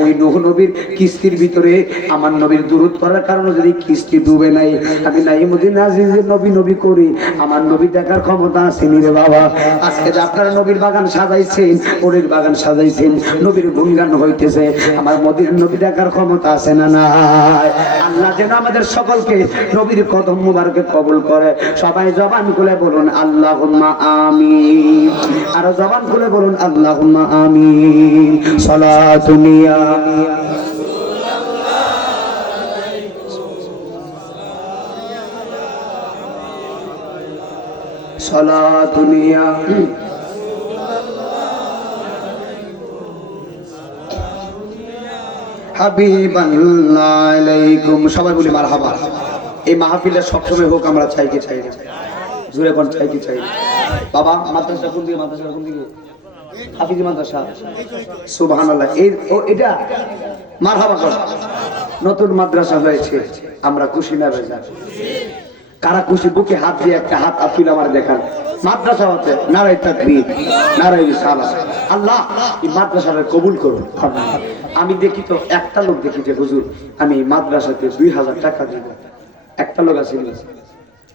ওই নূহ নবীর কিস্তির ভিতরে আমার নবীর দুরূদ পড়ার কারণে যদি কিস্তি ডুবে নাই, আমি নাইমুদ্দিন আজিজের নবী নবী করি, আমার নবী দেখার ক্ষমতা আছে নি রে বাবা? আজকে যে আপনারা নবীর বাগান সাজাইছেন, ওরের বাগান সাজাইছেন, নবীর গুণগান হইতেছে, আমার মদিনার নবী দেখার ক্ষমতা আছে না নাই? আল্লাহ যেন আমাদের সকলকে নবীর কদম মুবারকে কবুল করে। সবাই জবান খুলে বলুন আল্লাহুম্মা আমিন, আর জবান খুলে বলুন আল্লাহুম্মা আমিন। সালাতুন ইয়া সালাতুন ইয়া হাবিবাল্লাহ আলাইকুম। সবাই বলি মারহাবা। এই মাহফিলটা সবসময় হোক, আমরা চাই কি চাই না? জোরে কোন চাই কি চাই না? বাবা মাদ্রাসা কোন দিকে? মাদ্রাসা কোন দিকে? হাফিজি মাদ্রাসা। সুবহানাল্লাহ। এই ও এটা মারহাবা কর। নতুন মাদ্রাসা হয়েছে, আমরা খুশি না বেজা? কারা খুশি? বুকে হাত দিয়ে একটা হাত আতুল আমার দেখান। মাদ্রাসা হচ্ছে নারায়ে তাকবীর, নারায়ে রিসালাত। আল্লাহ এই মাদ্রাসাটা কবুল করুন। আমি দেখি তো একটা লোক দেখি যে হুজুর আমি মাদ্রাসাতে 2000 টাকা দিব, একটা লোক আছে।